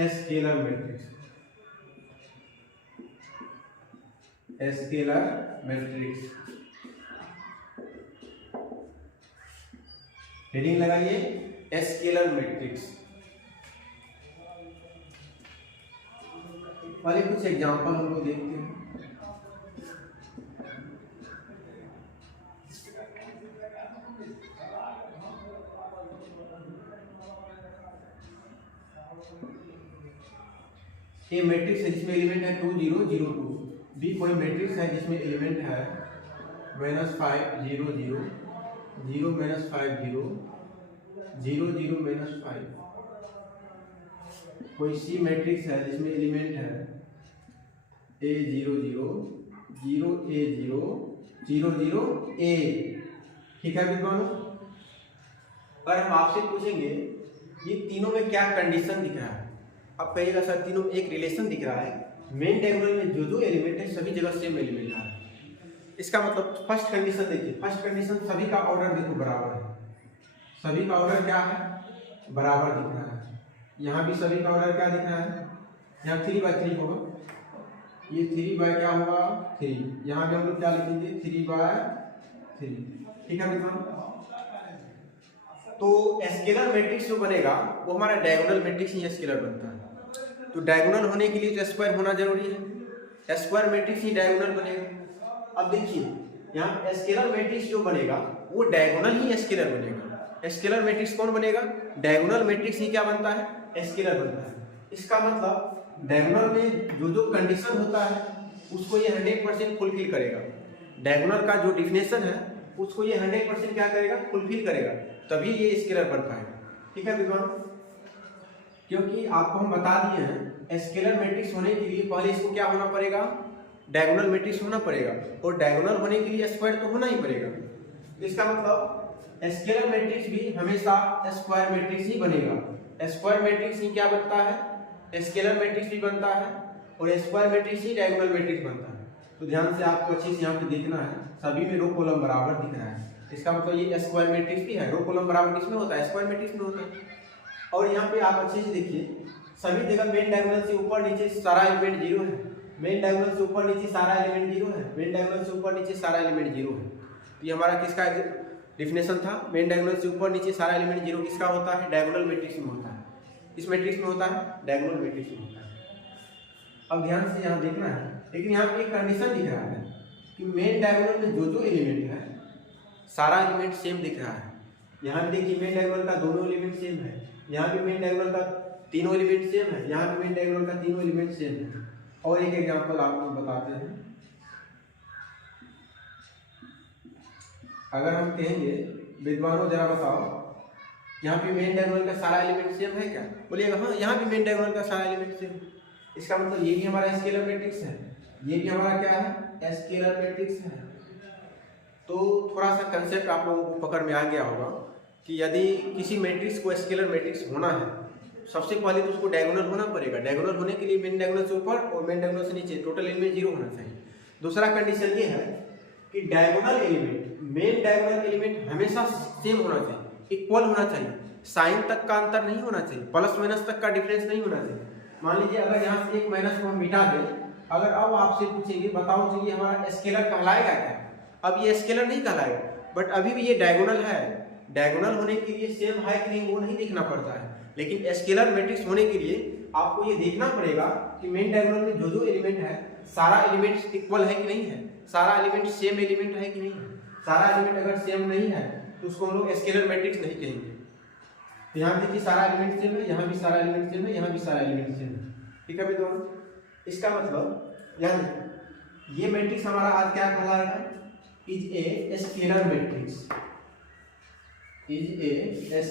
Scalar matrix, scalar matrix. Heading लगाइए स्केलर मैट्रिक्स। वाले कुछ एग्जांपल हम लोग देखते हैं। ए मैट्रिक्स है जिसमें एलिमेंट है 2 0 0 2। बी कोई मैट्रिक्स है जिसमें एलिमेंट है -5 0 0 0 -5 0 0 0 -5। कोई सी मैट्रिक्स है जिसमें एलिमेंट है a 0 0 0 a 0 0 0 a। ठीक है विद्वानों, और हम आपसे पूछेंगे ये तीनों में क्या कंडीशन दिख रहा है। आप कहिएगा सर तीनों में एक रिलेशन दिख रहा है, मेन डायगोनल में जो जो एलिमेंट है सभी जगह सेम एलिमेंट आ रहा है। इसका मतलब फर्स्ट कंडीशन देखिए, फर्स्ट कंडीशन सभी का ऑर्डर देखो बराबर है, सभी का ऑर्डर क्या है बराबर दिख रहा है। यहाँ भी सभी का ऑर्डर क्या दिख रहा है, यहाँ 3/3 होगा, ये 3 बाय क्या होगा 3, यहाँ भी हम लोग क्या लिखेंगे 3/3। ठीक है मित्रों, तो स्केलर मैट्रिक्स जो बनेगा वो हमारा डायगोनल मैट्रिक्स ही स्केलर बनता है। तो डायगोनल होने के लिए तो स्क्वायर होना जरूरी है, स्क्वायर मैट्रिक्स ही डायगोनल बनेगा। अब देखिए यहाँ स्केलर मैट्रिक्स जो बनेगा वो डायगोनल ही स्केलर बनेगा। स्केलर मैट्रिक्स कौन बनेगा, डायगोनल मैट्रिक्स ही क्या बनता है स्केलर बनता है। इसका मतलब डायगोनल में जो जो कंडीशन होता है उसको ये 100% फुलफिल करेगा। डायगोनल का जो डिफिनेशन है उसको ये 100% क्या करेगा फुलफिल करेगा, तभी ये स्केलर बन पाएगा। ठीक है विद्वानों, क्योंकि आपको हम बता दिए हैं स्केलर मैट्रिक्स होने के लिए पहले इसको क्या होना पड़ेगा डायगोनल मैट्रिक्स होना पड़ेगा, और डायगोनल होने के लिए स्क्वायर तो होना ही पड़ेगा। इसका मतलब स्केलर मैट्रिक्स भी हमेशा स्क्वायर मैट्रिक्स ही बनेगा। स्क्वायर मैट्रिक्स ही क्या बनता है स्केलर मैट्रिक्स भी बनता है, और स्क्वायर मैट्रिक्स ही डायगोनल मैट्रिक्स बनता है। तो ध्यान से आपको अच्छे से यहाँ पे देखना है, सभी में रो कॉलम बराबर दिख रहा है। इसका मतलब ये स्क्वायर मैट्रिक्स भी है, रो कॉलम बराबर किसमें होता है स्क्वायर मैट्रिक्स में होता है। और यहाँ पे आप अच्छे से देखिए सभी जगह मेन डायगोनल से ऊपर नीचे सारा एलिमेंट 0 है, मेन डायगोनल से ऊपर नीचे सारा एलिमेंट 0 है, मेन डायगोनल से ऊपर नीचे सारा एलिमेंट 0 है। तो ये हमारा किसका डिफिनेशन था, मेन डायगोनल से ऊपर नीचे सारा एलिमेंट 0 किसका होता है डायगोनल मैट्रिक्स में होता है। इस मैट्रिक्स में होता है डायगोनल मैट्रिक्स में होता है। अब ध्यान से यहाँ देखना है, लेकिन यहाँ पे एक कंडीशन दिख रहा है कि मेन डायगोनल में जो जो एलिमेंट है सारा एलिमेंट सेम दिख रहा है। यहाँ भी देखिए मेन डायगोनल का दोनों एलिमेंट सेम है, यहाँ भी मेन डायगोनल का तीनों एलिमेंट सेम है, यहाँ भी मेन डायगोनल का तीनों एलिमेंट सेम है। और एक एग्जांपल आपको बताते हैं, अगर हम कहेंगे विद्वानों जरा बताओ यहाँ पे मेन डायगोनल का सारा एलिमेंट सेम है क्या, बोलिएगा हाँ यहाँ भी मेन डायगोनल का सारा एलिमेंट सेम। इसका मतलब ये भी हमारा स्केलर मैट्रिक्स है, ये भी हमारा क्या है स्केलर मैट्रिक्स है। तो थोड़ा सा कंसेप्ट आप लोगों को पकड़ में आ गया होगा कि यदि किसी मैट्रिक्स को स्केलर मैट्रिक्स होना है सबसे पहले तो उसको डायगोनल होना पड़ेगा। डायगोनल होने के लिए मेन डायगोनल से ऊपर और मेन डायगोनल से नीचे टोटल एलिमेंट 0 होना चाहिए। दूसरा कंडीशन ये है कि diagonal element main diagonal element हमेशा सेम होना चाहिए, इक्वल होना चाहिए, साइन तक का अंतर नहीं होना चाहिए, प्लस माइनस तक का डिफरेंस नहीं होना चाहिए। मान लीजिए अगर यहाँ से एक माइनस को हम मिटा दें, अगर अब आपसे पूछेंगे बताओ तो ये हमारा स्केलर कहलाएगा क्या, अब ये स्केलर नहीं कहलाएगा, बट अभी भी ये डायगोनल है। डायगोनल होने के लिए सेम है कि नहीं वो नहीं देखना पड़ता है, लेकिन स्केलर मैट्रिक्स होने के लिए आपको ये देखना पड़ेगा कि मेन डायगोनल में जो जो एलिमेंट है सारा एलिमेंट इक्वल है कि नहीं है, सारा एलिमेंट सेम एलिमेंट है कि नहीं है। सारा एलिमेंट अगर सेम नहीं है तो उसको हम लोग स्केलर मैट्रिक्स नहीं कहेंगे। तो यहाँ देखिए सारा एलिमेंट सेम है, यहाँ भी सारा एलिमेंट सेम है, यहाँ भी सारा एलिमेंट सेम है। ठीक है दोनों, इसका मतलब यानी ये मैट्रिक्स हमारा आज क्या कहलाएगा is a scalar matrix, is a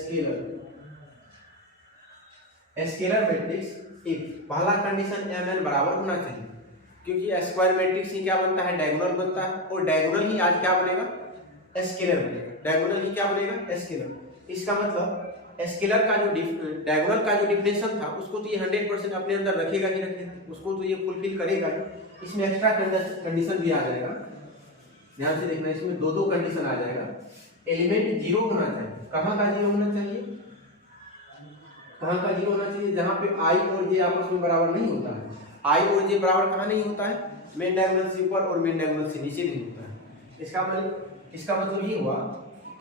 scalar matrix. एक पहला कंडीशन mn बराबर होना चाहिए, क्योंकि स्क्वायर मैट्रिक्स ही क्या बनता है डायगोनल बनता है, और डायगोनल ही आज क्या बनेगा स्केलर बनेगा, डायगोनल ही क्या बनेगा स्केलर। इसका मतलब स्केलर का जो डायगोनल का जो डिफिनेशन था उसको तो ये 100% अपने अंदर रखेगा ही रखेगा, उसको तो ये फुलफिल करेगा ही। इसमें एक्स्ट्रा कंडीशन भी आ जाएगा, ध्यान से देखना, इसमें दो कंडीशन आ जाएगा। एलिमेंट 0 होना चाहिए, कहाँ का 0 होना चाहिए, कहाँ का 0 होना चाहिए, जहाँ पे i और j आपस में बराबर नहीं होता है। i और j बराबर कहाँ नहीं होता है, मेन डायगोनल से ऊपर और मेन डायगोनल से नीचे नहीं होता है। इसका मतलब ये हुआ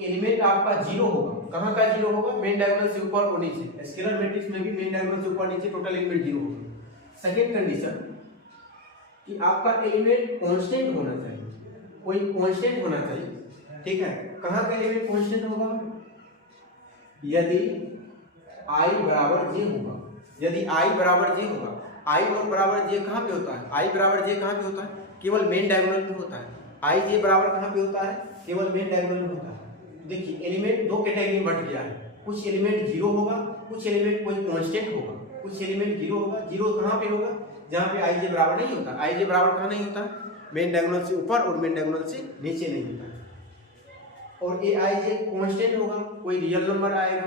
एलिमेंट आपका 0 होगा, कहाँ का 0 होगा, मेन डायगोनल से ऊपर और नीचे। स्केलर मैट्रिक्स में भी मेन डायगोनल से ऊपर नीचे टोटल एलिमेंट 0 होगा। सेकेंड कंडीशन कि आपका एलिमेंट कांस्टेंट होना चाहिए, कोई कांस्टेंट होना चाहिए। ठीक है, कहाँ का एलिमेंट कांस्टेंट होगा, यदि i बराबर j होगा, यदि i बराबर j होगा। आई और बराबर जे कहाँ पे होता है, आई बराबर जे कहाँ पे होता है, केवल मेन डायगोनल में होता है। आई जे बराबर कहाँ पे होता है, केवल मेन डायगोनल में होता है। देखिए एलिमेंट दो कैटेगरी में बट गया है, कुछ एलिमेंट जीरो होगा, कुछ एलिमेंट कोई कांस्टेंट होगा। कुछ एलिमेंट जीरो होगा, जीरो कहाँ पे होगा, जहाँ पे आई जे बराबर नहीं होता। आई जे बराबर कहाँ नहीं होता, मेन डायगोनल से ऊपर और मेन डायगोनल से नीचे नहीं होता। और ए आई जे कांस्टेंट होगा, कोई रियल नंबर आएगा,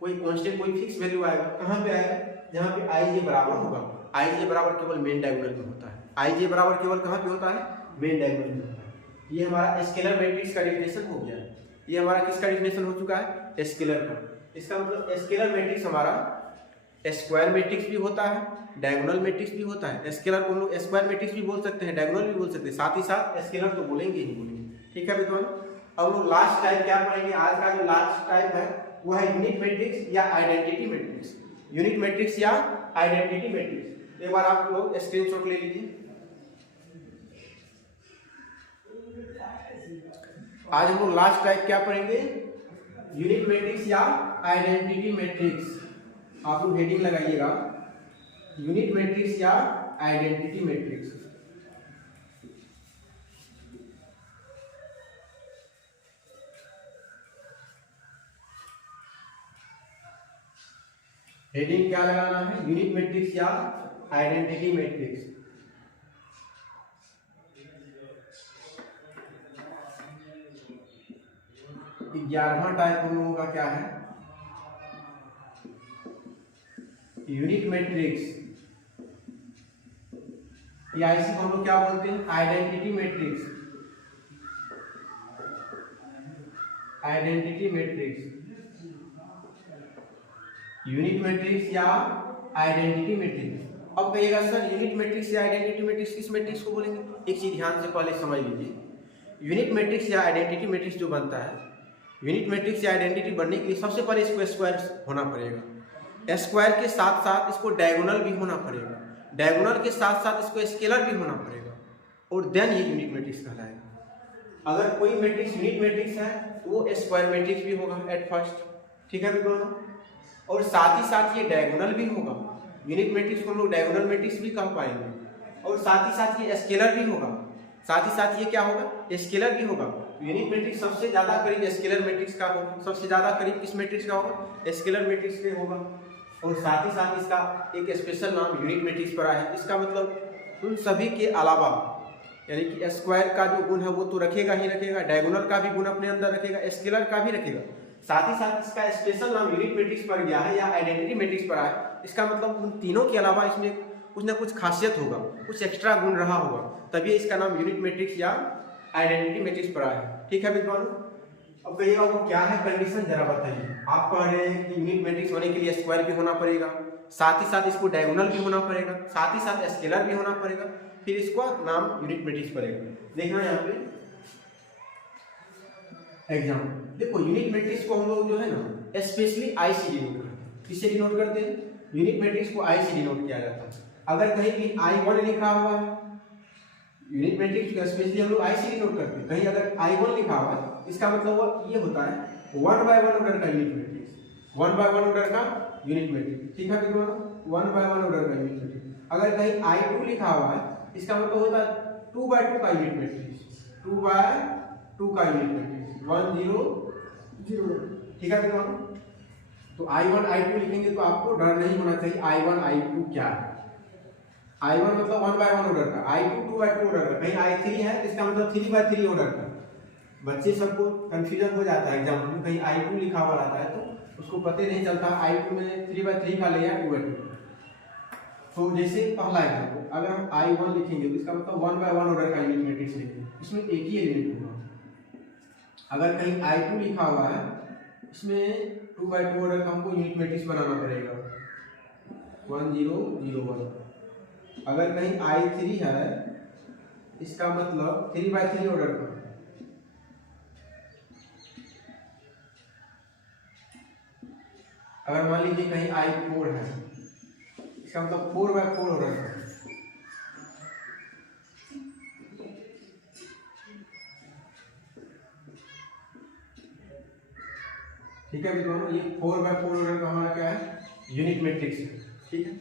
कोई कांस्टेंट कोई फिक्स वैल्यू आएगा, कहाँ पे आएगा, जहाँ पे आई जे बराबर होगा। आई जे बराबर केवल मेन डायगोनल में होता है। आई जे बराबर केवल कहाँ पे होता है, मेन डायगोनल में होता है। ये हमारा स्केलर मैट्रिक्स का डेफिनेशन हो गया। ये हमारा किसका डेफिनेशन हो चुका है, स्केलर का। इसका मतलब स्केलर मैट्रिक्स हमारा स्क्वायर मैट्रिक्स भी होता है, डायगोनल मैट्रिक्स भी होता है। स्केलर को हम लोग स्क्वायर मैट्रिक्स भी बोल सकते हैं, डायगोनल भी बोल सकते हैं, साथ ही साथ स्केलर तो बोलेंगे ही बोलेंगे। ठीक है विद्वान, अब लोग लास्ट टाइप क्या पढ़ेंगे, आज का जो लास्ट टाइप है वो है यूनिट मैट्रिक्स या आइडेंटिटी मैट्रिक्स। यूनिट मैट्रिक्स या आइडेंटिटी मैट्रिक्स, एक बार आप लोग स्क्रीनशॉट ले लीजिए। आज हम लोग लास्ट टाइप क्या पढ़ेंगे, यूनिट मैट्रिक्स या आइडेंटिटी मैट्रिक्स। आप लोग हेडिंग लगाइएगा, यूनिट मैट्रिक्स या आइडेंटिटी मैट्रिक्स। हेडिंग क्या लगाना है, यूनिट मैट्रिक्स या आइडेंटिटी मैट्रिक्स। ग्यारहवां टाइप हम लोगों का क्या है, यूनिट मैट्रिक्स, या इसी को हम लोग क्या बोलते हैं, identity matrix. Identity matrix, unit matrix या आइडेंटिटी मैट्रिक्स। अब कहिएगा सर यूनिट मैट्रिक्स या आइडेंटिटी मैट्रिक्स किस मैट्रिक्स को बोलेंगे। एक चीज ध्यान से पहले समझ लीजिए, यूनिट मैट्रिक्स या आइडेंटिटी मैट्रिक्स जो बनता है, यूनिट मैट्रिक्स या आइडेंटिटी बनने के लिए सबसे पहले इसको स्क्वायर होना पड़ेगा, स्क्वायर के साथ साथ इसको डायगोनल भी होना पड़ेगा, डायगोनल के साथ साथ इसको स्केलर भी होना पड़ेगा, और देन ये यूनिट मैट्रिक्स कहलाएगा। अगर कोई मैट्रिक्स यूनिट मैट्रिक्स है तो वो स्क्वायर मैट्रिक्स भी होगा एट फर्स्ट। ठीक है दोनों, और साथ ही साथ ये डायगोनल भी होगा। यूनिट मैट्रिक्स को हम लोग डायगोनल मैट्रिक्स भी कह पाएंगे, और साथ ही साथ ये स्केलर भी होगा। साथ ही साथ ये क्या होगा, स्केलर भी होगा। यूनिट मैट्रिक्स सबसे ज्यादा करीब स्केलर मैट्रिक्स का होगा, सबसे ज्यादा करीब किस मैट्रिक्स का होगा, स्केलर मैट्रिक्स के होगा। और साथ ही साथ इसका एक स्पेशल नाम यूनिट मैट्रिक्स पड़ा है। इसका मतलब उन सभी के अलावा, यानी कि स्क्वायर का जो गुण है वो तो रखेगा ही रखेगा, डायगोनल का भी गुण अपने अंदर रखेगा, स्केलर का भी रखेगा। साथ ही साथ इसका स्पेशल नाम यूनिट मैट्रिक्स पड़ गया है या आइडेंटिटी मैट्रिक्स पड़ा है। इसका मतलब उन तीनों के अलावा इसमें कुछ ना कुछ खासियत होगा, कुछ एक्स्ट्रा गुण रहा होगा, तभी इसका नाम यूनिट मैट्रिक्स या आइडेंटिटी मैट्रिक्स पड़ा है। ठीक है विद्वानों, अब कहिएगा वो क्या है कंडीशन, जरा बताइए। आप कह रहे हैं कि यूनिट मैट्रिक्स होने के लिए स्क्वायर भी होना पड़ेगा, साथ ही साथ इसको डायगोनल भी होना पड़ेगा, साथ ही साथ स्केलर भी होना पड़ेगा, फिर इसको नाम यूनिट मैट्रिक्स पड़ेगा। देखना यहाँ पे एग्जाम, देखो यूनिट मैट्रिक्स को हम लोग जो है ना स्पेशली आई से डिनोट करते हैं। किससे डिनोट करते हैं, यूनिट मैट्रिक्स को आई से डिनोट किया जाता है। अगर कहीं भी I1 लिखा हुआ है, यूनिट मैट्रिक्स को स्पेशली हम लोग आई से डिनोट करते हैं। कहीं अगर I1 लिखा हुआ है, इसका मतलब वो ये होता है 1/1 ऑर्डर का यूनिट मैट्रिक्स, 1/1 ऑर्डर का यूनिट मैट्रिक्स। ठीक है विद्वानों, 1/1 ऑर्डर का यूनिट मैट्रिक्स। अगर कहीं I2 लिखा हुआ है, इसका मतलब होता है 2/2 का यूनिट मैट्रिक्स, 2/2 का यूनिट मैट्रिक्स, 1 0 0। ठीक है विद्वानों, तो I1 I2 लिखेंगे तो आपको डर नहीं होना चाहिए I1 I2 क्या है। I1 मतलब 1/1 ऑर्डर का, I2 2/2 ऑर्डर का, कहीं I3 है तो इसका मतलब 3/3 ऑर्डर का। बच्चे सबको कंफ्यूजन हो जाता है एग्जाम में, कहीं I2 लिखा हुआ रहता है तो उसको पता नहीं चलता I2 में 3/3 का ले या 2/2। तो जैसे पहला एग्जाम्पल, अगर हम I1 लिखेंगे तो इसका मतलब 1/1 ऑर्डर का यूनिट मैट्रिक्स लिखेंगे, इसमें एक ही एलिमेंट होगा। अगर कहीं I2 लिखा हुआ है, इसमें 2/2 ऑर्डर का हमको यूनिट मैट्रिक्स बनाना पड़ेगा, 1 0 0 1। अगर कहीं I3 है, इसका मतलब 3/3 ऑर्डर का। अगर मान लीजिए कहीं I4 है, इसका मतलब 4/4 ऑर्डर का। ठीक है विद्वानों, ये 4/4 ऑर्डर का हमारा क्या है, यूनिट मैट्रिक्स है। ठीक है,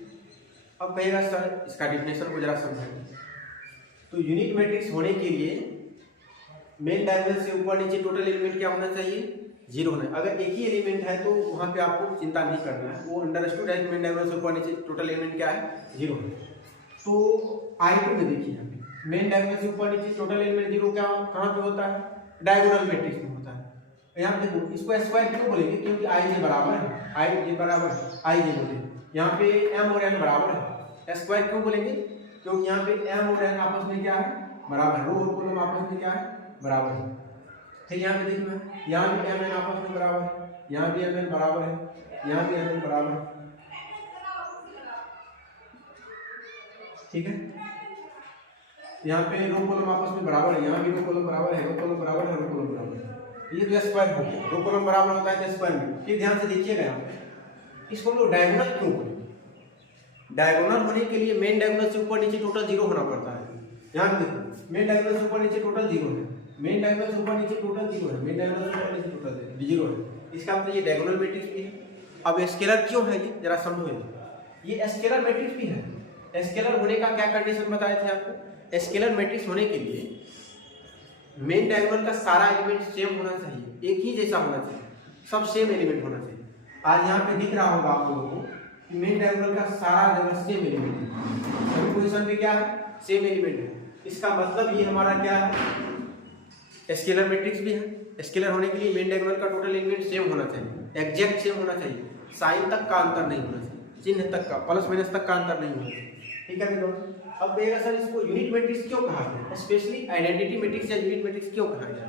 अब अब कहेगा सर इसका डिफिनेशन को जरा समझाइए। तो यूनिट मैट्रिक्स होने के लिए मेन डायगोनल से ऊपर नीचे टोटल एलिमेंट क्या होना चाहिए, 0 होना है। अगर एक ही एलिमेंट है तो वहाँ पे आपको चिंता नहीं करना है, वो अंडरस्टूड है कि मेन डायगोनल से ऊपर नीचे टोटल एलिमेंट क्या है, 0 है। तो I2 में देखिए मेन डायगोनल से ऊपर नीचे टोटल एलिमेंट 0 क्या कहाँ पे होता है, डायगोनल मैट्रिक्स में होता है। यहाँ पे देखो इसको स्क्वायर क्यों बोलेंगे, क्योंकि i बराबर है, i बराबर i बोले, यहाँ पे m और n बराबर है। स्क्वायर क्यों बोलेंगे, क्योंकि यहाँ पे m और n आपस में क्या है, बराबर है। रो और कॉलम आपस में क्या है, बराबर है। ठीक, यहाँ पे देखना, यहाँ भी mn आपस में बराबर है, यहाँ भी mn बराबर है, यहाँ भी mn बराबर है। ठीक है, यहाँ पे रो कॉलम आपस में बराबर है, यहाँ भी रो कॉलम बराबर है, रो कॉलम बराबर है, रो कॉलम बराबर है। ये तो स्क्वायर हो गया, रो कॉलम बराबर होता है तो स्क्वायर में। फिर ध्यान से देखिएगा यहाँ पे इसको हम लोग डायगोनल क्यों बोले, डायगोनल होने के लिए मेन डायगोनल से ऊपर नीचे टोटल 0 होना पड़ता है। यहाँ पे देखो मेन डायगोनल से ऊपर नीचे टोटल 0 है, मेन डायगोनल से ऊपर नीचे टोटल 0 है, मेन डायगोनल से ऊपर नीचे टोटल 0 है। इसका मतलब ये डायगोनल मैट्रिक्स भी है। अब स्केलर क्यों है ये जरा समझो, ये स्केलर मैट्रिक्स भी है। स्केलर होने का क्या कंडीशन बताए थे आपको, स्केलर मैट्रिक्स होने के लिए मेन डायगोनल का सारा एलिमेंट सेम होना चाहिए, एक ही जैसा होना चाहिए, सब सेम एलिमेंट होना चाहिए। आज यहाँ पे दिख रहा होगा आप लोगों को कि मेन डायगोनल का सारा जगह सेम एलिमेंट है, सभी पोजीशन पे क्या है, सेम एलिमेंट है। इसका मतलब ये हमारा क्या है, स्केलर मैट्रिक्स भी है। स्केलर होने के लिए मेन डायगोनल का टोटल एलिमेंट सेम होना चाहिए, एग्जैक्ट सेम होना चाहिए, साइन तक का अंतर नहीं होना चाहिए, चिन्ह तक का, प्लस माइनस तक का अंतर नहीं होना चाहिए। ठीक है दोस्तों, अब कहेगा सर इसको यूनिट मैट्रिक्स क्यों कहा गया, स्पेशली आइडेंटिटी मैट्रिक्स या यूनिट मैट्रिक्स क्यों कहा गया।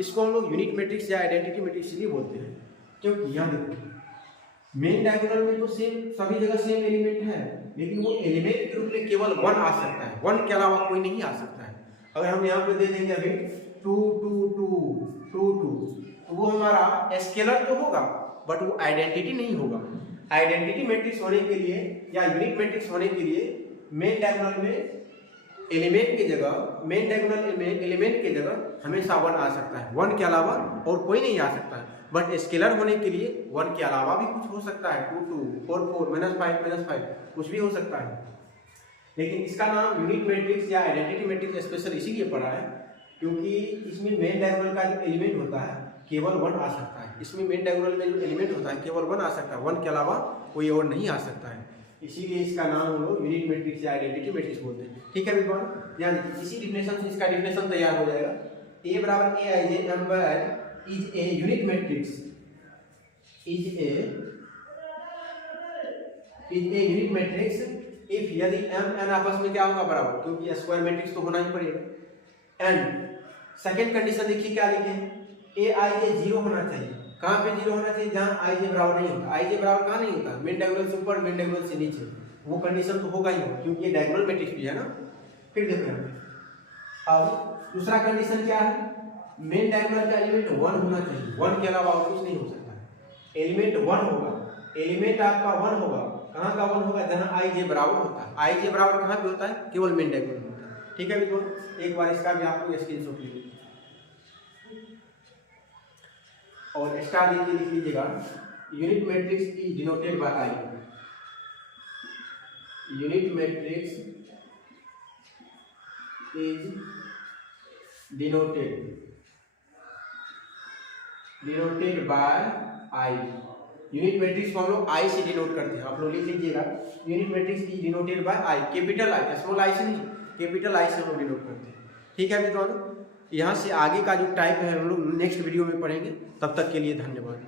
इसको हम लोग यूनिट मैट्रिक्स या आइडेंटिटी मैट्रिक्स इसलिए बोलते हैं क्योंकि यहाँ देखो मेन डायगोनल में तो सेम सभी जगह सेम एलिमेंट है, लेकिन वो एलिमेंट के रूप में केवल 1 आ सकता है, 1 के अलावा कोई नहीं आ सकता है। अगर हम यहाँ पे दे देंगे अभी 2 2 2 2 2 तो वो हमारा स्केलर तो होगा बट वो आइडेंटिटी नहीं होगा। आइडेंटिटी मैट्रिक्स होने के लिए या यूनिट मैट्रिक्स होने के लिए मेन डायगोनल में एलिमेंट की जगह, मेन डायगोनल में एलिमेंट की जगह हमेशा 1 आ सकता है, 1 के अलावा और कोई नहीं आ सकता है। बट स्केलर होने के लिए 1 के अलावा भी कुछ हो सकता है, 2 2 4 4 -5 -5 कुछ भी हो सकता है। लेकिन इसका नाम यूनिट मैट्रिक्स या आइडेंटिटी मैट्रिक्स स्पेशल इसीलिए पड़ा है क्योंकि इसमें मेन डायगोनल का जो एलिमेंट होता है केवल 1 आ सकता है। इसमें मेन डायगोनल में जो एलिमेंट होता है केवल 1 आ सकता है, 1 के अलावा कोई और नहीं आ सकता है। इसीलिए इसका नाम हम लोग यूनिट मैट्रिक्स या आइडेंटिटी मैट्रिक्स बोलते हैं। ठीक है विद्वान, ध्यान दीजिए, इसी डिफिनेशन से इसका डिफिनेशन तैयार हो जाएगा। A बराबर Aij number is a unit matrix, is a unit matrix if यदि m n आपस में क्या होगा, बराबर, क्योंकि स्क्वायर मैट्रिक्स तो होना ही पड़ेगा। एंड सेकंड कंडीशन देखिए क्या लिखे, Aij 0 होना चाहिए। कहाँ पे 0 होना चाहिए, जहाँ i j बराबर नहीं होता। i j बराबर कहाँ नहीं होता, मेन डायगोनल से ऊपर मेन डायगोनल से नीचे, वो कंडीशन तो होगा ही होगा क्योंकि ये डायगोनल मैट्रिक्स भी है ना। फिर देखो अब दूसरा कंडीशन क्या है, मेन डायगोनल का एलिमेंट 1 होना चाहिए, 1 के अलावा और कुछ नहीं हो सकता है। एलिमेंट 1 होगा, एलिमेंट आपका 1 होगा, कहाँ का 1 होगा, जहाँ i j बराबर होता है। i j बराबर कहाँ पे होता है, केवल मेन डायगोनल में होता है। ठीक है मित्रों, एक बार इसका भी आपको स्क्रीनशॉट लीजिए और स्टार देके लिख लीजिएगा, unit matrix is denoted by I, unit matrix is denoted by I. Unit matrix को हम लोग आई से डिनोट करते हैं, आप लोग लिख लीजिएगा, unit matrix is denoted by I, capital I, small I से नहीं, कैपिटल आई से हम लोग डिनोट करते हैं। ठीक है मित्रों, यहाँ से आगे का जो टाइप है हम लोग नेक्स्ट वीडियो में पढ़ेंगे। तब तक के लिए धन्यवाद।